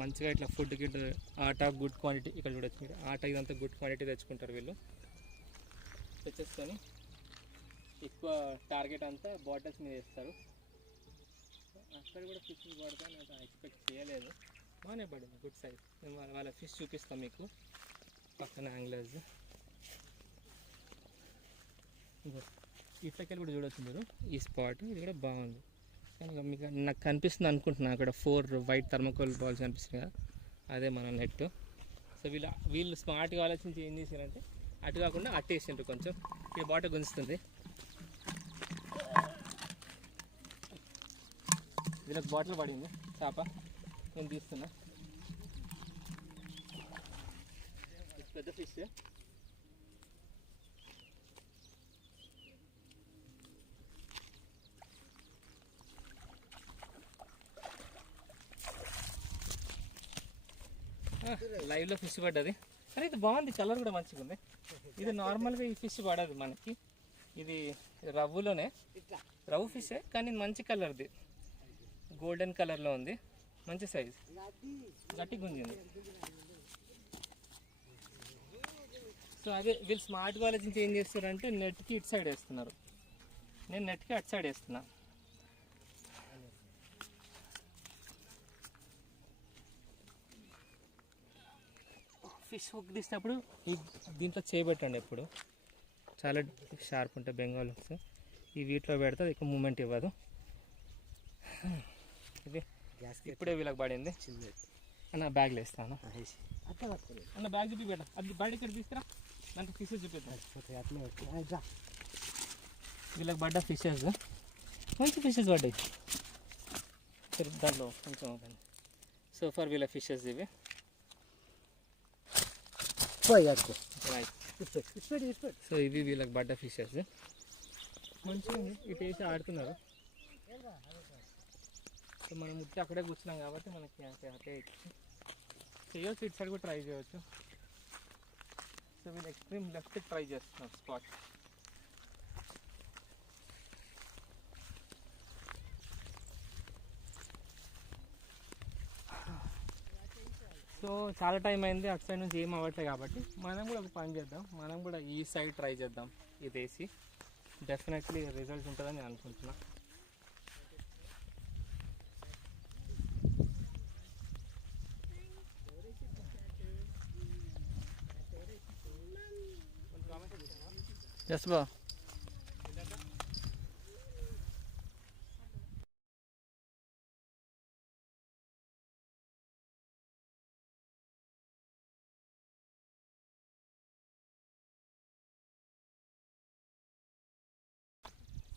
మంచిగా ఇట్లా ఫుడ్ గిట్ ఆటా గుడ్ క్వాంటిటీ, ఇక్కడ చూడొచ్చు మీరు, ఆటా ఇదంతా గుడ్ క్వాంటిటీ తెచ్చుకుంటారు వీళ్ళు. తెచ్చేసుకొని ఎక్కువ టార్గెట్ అంతా బాటిల్స్ మీద వేస్తారు. అక్కడ కూడా ఫిష్ పడతా నేను ఎక్స్పెక్ట్ చేయలేదు, బాగానే పడింది, గుడ్ సైజ్. నేను వాళ్ళ ఫిష్ చూపిస్తాను మీకు పక్కన యాంగ్లర్స్. ఇట్లకెళ్ళి కూడా చూడవచ్చు మీరు ఈ స్పాట్, ఇది కూడా బాగుంది. కానీ మీకు నాకు కనిపిస్తుంది అనుకుంటున్నాను, అక్కడ 4 వైట్ థర్మోకోల్ బాల్స్ కనిపిస్తుంది కదా, అదే మన నెట్. సో వీళ్ళు స్మార్ట్గా ఆలోచించి ఏం చేశారంటే అటు కాకుండా అట్టు వేసిండ్రు, కొంచెం ఈ బాట గుంజుతుంది. వీళ్ళకి బాటిల్ పడింది చేప, నేను తీస్తున్నా. పెద్ద ఫిష్. లైవ్లో ఫిష్ పడ్డది. అరే ఇది బాగుంది, కలర్ కూడా మంచిగా ఉంది. ఇది నార్మల్గా ఈ ఫిష్ పడదు మనకి, ఇది రవ్వులోనే, రవ్వు ఫిషే కానీ మంచి కలర్ది, గోల్డెన్ కలర్లో ఉంది, మంచి సైజ్, గట్టి గుంజింది. సో అదే వీళ్ళు స్మార్ట్గా ఆలోచించి ఏం చేస్తారంటే నెట్కి ఇటు సైడ్ వేస్తున్నారు, నేను నెట్కి అటు సైడ్ వేస్తున్నా. ఫిష్ హుక్ తీసినప్పుడు ఈ దీంట్లో చేయబెట్టండి ఎప్పుడు, చాలా షార్ప్ ఉంటాయి బెంగాల్ హుక్స్. ఈ వీటిలో పెడితే ఎక్కువ మూమెంట్ ఇవ్వదు. ఇది ఇప్పుడే వీళ్ళకి పడింది అన్న, బ్యాగ్లో వేస్తాను అన్న. బ్యాగ్ చూపి పెట్ట, అది బయట ఇక్కడ తీసుకురా, దాంట్లో ఫిషెస్ చూపిద్దాం. వీళ్ళకి పడ్డ ఫిషెస్ మంచి ఫిషెస్ పడ్డాయి. సరే దాంట్లో కొంచెం ఓపెన్. సో ఫర్ వీళ్ళ ఫిషెస్ ఇవి. సో ఇవి వీళ్ళకి పడ్డ ఫిషెస్. మంచిగా ఇటు వేసి ఆడుతున్నారు. సో మనం ముట్టి అక్కడే కూర్చున్నాం కాబట్టి మనకి అటే చేయొచ్చు, ఇటు సైడ్ కూడా ట్రై చేయవచ్చు. సో వీళ్ళు ఎక్స్ట్రీమ్ లెఫ్ట్ ట్రై చేస్తున్నారు స్పాట్. సో చాలా టైం అయింది, అటు సైడ్ నుంచి ఏం అవ్వట్లేదు కాబట్టి మనం కూడా ఒక పని చేద్దాం, మనం కూడా ఈ సైడ్ ట్రై చేద్దాం. ఇది వేసి డెఫినెట్లీ రిజల్ట్ ఉంటుందని నేను అనుకుంటున్నా. ఎస్ బా.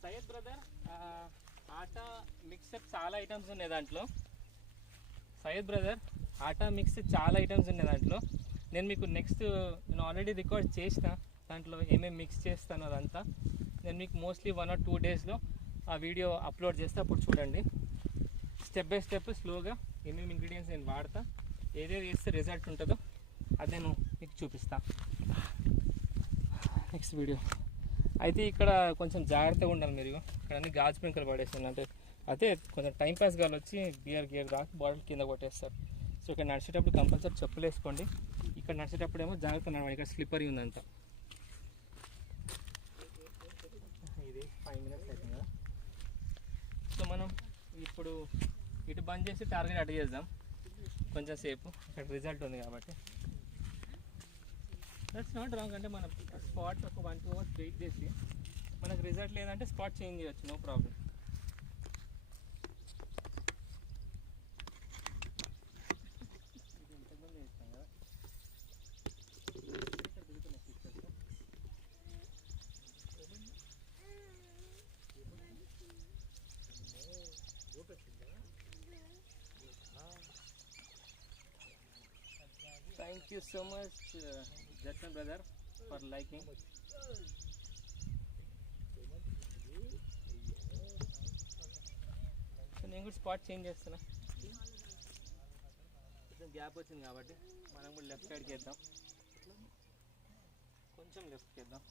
సయ్యద్ బ్రదర్, ఆటా మిక్సర్ చాలా ఐటమ్స్ ఉన్నాయి దాంట్లో. సయ్యద్ బ్రదర్, ఆటా మిక్స్ చాలా ఐటమ్స్ ఉన్నాయి దాంట్లో. నేను మీకు నెక్స్ట్ నేను ఆల్రెడీ రికార్డ్ చేసిన, దాంట్లో ఏమేమి మిక్స్ చేస్తాను అదంతా నేను మీకు మోస్ట్లీ 1 or 2 daysలో ఆ వీడియో అప్లోడ్ చేస్తే అప్పుడు చూడండి. స్టెప్ బై స్టెప్ స్లోగా ఏమేమి ఇంగ్రీడియంట్స్ నేను వాడతా, ఏదేది వేస్తే రిజల్ట్ ఉంటుందో అది నేను మీకు చూపిస్తా నెక్స్ట్ వీడియో. అయితే ఇక్కడ కొంచెం జాగ్రత్తగా ఉండాలి మీరు. ఇక్కడ అన్ని గాజు పెంకులు పడేస్తాను, అంటే అదే కొంచెం టైంపాస్ గాలు వచ్చి బియర్ దాకా బాటిల్ కింద కొట్టేస్తారు. సో ఇక్కడ నడిచేటప్పుడు కంపల్సరీ చెప్పులు వేసుకోండి. ఇక్కడ నడిచేటప్పుడు ఏమో జాగ్రత్త నడవాలి, ఇక్కడ స్లిప్పరీ ఉందంతా. ఇది 5 minutes అవుతుంది కదా. సో మనం ఇప్పుడు ఇటు బంద్ చేసి టార్గెట్ అటు చేద్దాం కొంచెం సేపు, ఇక్కడ రిజల్ట్ ఉంది కాబట్టి. దట్స్ నాట్ రాంగ్, అంటే మనం స్పాట్ ఒక 1-2 hours వెయిట్ చేసి మనకు రిజల్ట్ లేదంటే స్పాట్ చేంజ్ చేయొచ్చు, no problem. Thank you so much, Jatin brother, for liking. So నేను కూడా స్పాట్ చేంజ్ చేస్తున్నా, కొంచెం గ్యాప్ వచ్చింది కాబట్టి మనం కూడా లెఫ్ట్ సైడ్కి వేద్దాం, కొంచెం లెఫ్ట్కి వేద్దాం.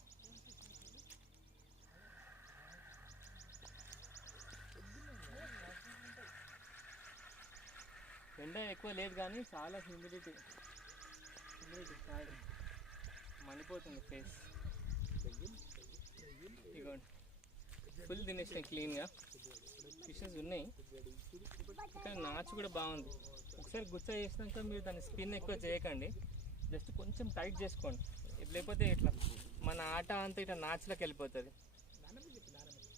ఎండ ఎక్కువ లేదు కానీ చాలా హ్యూమిడిటీ మండిపోతుంది ఫేస్. ఇదిగోండి ఫుల్ తినేసినాయి క్లీన్గా, ఫిషెస్ ఉన్నాయి. ఇక్కడ నాచు కూడా బాగుంది. ఒకసారి గుచ్చ చేసినాక మీరు దాన్ని స్పిన్ ఎక్కువ చేయకండి, జస్ట్ కొంచెం టైట్ చేసుకోండి, లేకపోతే ఇట్లా మన ఆట అంతా ఇట్లా నాచులోకి వెళ్ళిపోతుంది.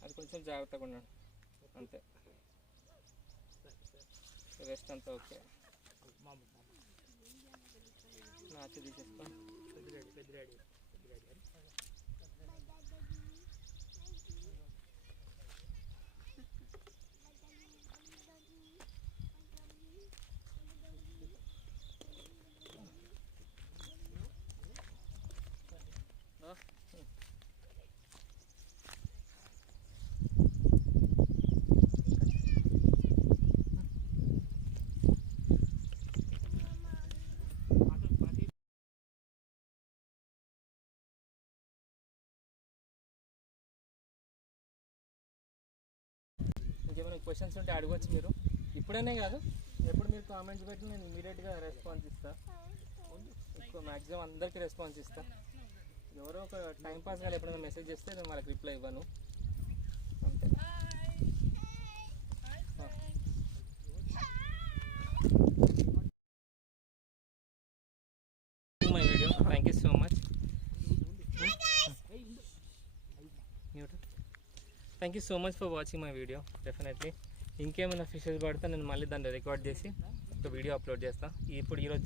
అది కొంచెం జాగ్రత్తగా ఉండండి అంతే. రెస్ట్ అంతా ఓకే. నాచు తీసేసుకోండి. ఇంకేమైనా క్వశ్చన్స్ ఉంటే అడగవచ్చు మీరు, ఇప్పుడనే కాదు ఎప్పుడు మీరు కామెంట్స్ పెట్టి నేను ఇమీడియట్గా రెస్పాన్స్ ఇస్తాను. ఎక్కువ మ్యాక్సిమం అందరికీ రెస్పాన్స్ ఇస్తాను. ఎవరో ఒక టైంపాస్గా ఎప్పుడైనా మెసేజ్ చేస్తే నేను వాళ్ళకి రిప్లై ఇవ్వను అంతే. Thank you so much for watching my video. Definitely ఇంకేమైనా ఫిషెస్ పడితే నేను మళ్ళీ దాన్ని రికార్డ్ చేసి ఒక వీడియో అప్లోడ్ చేస్తాను. ఇప్పుడు ఈరోజు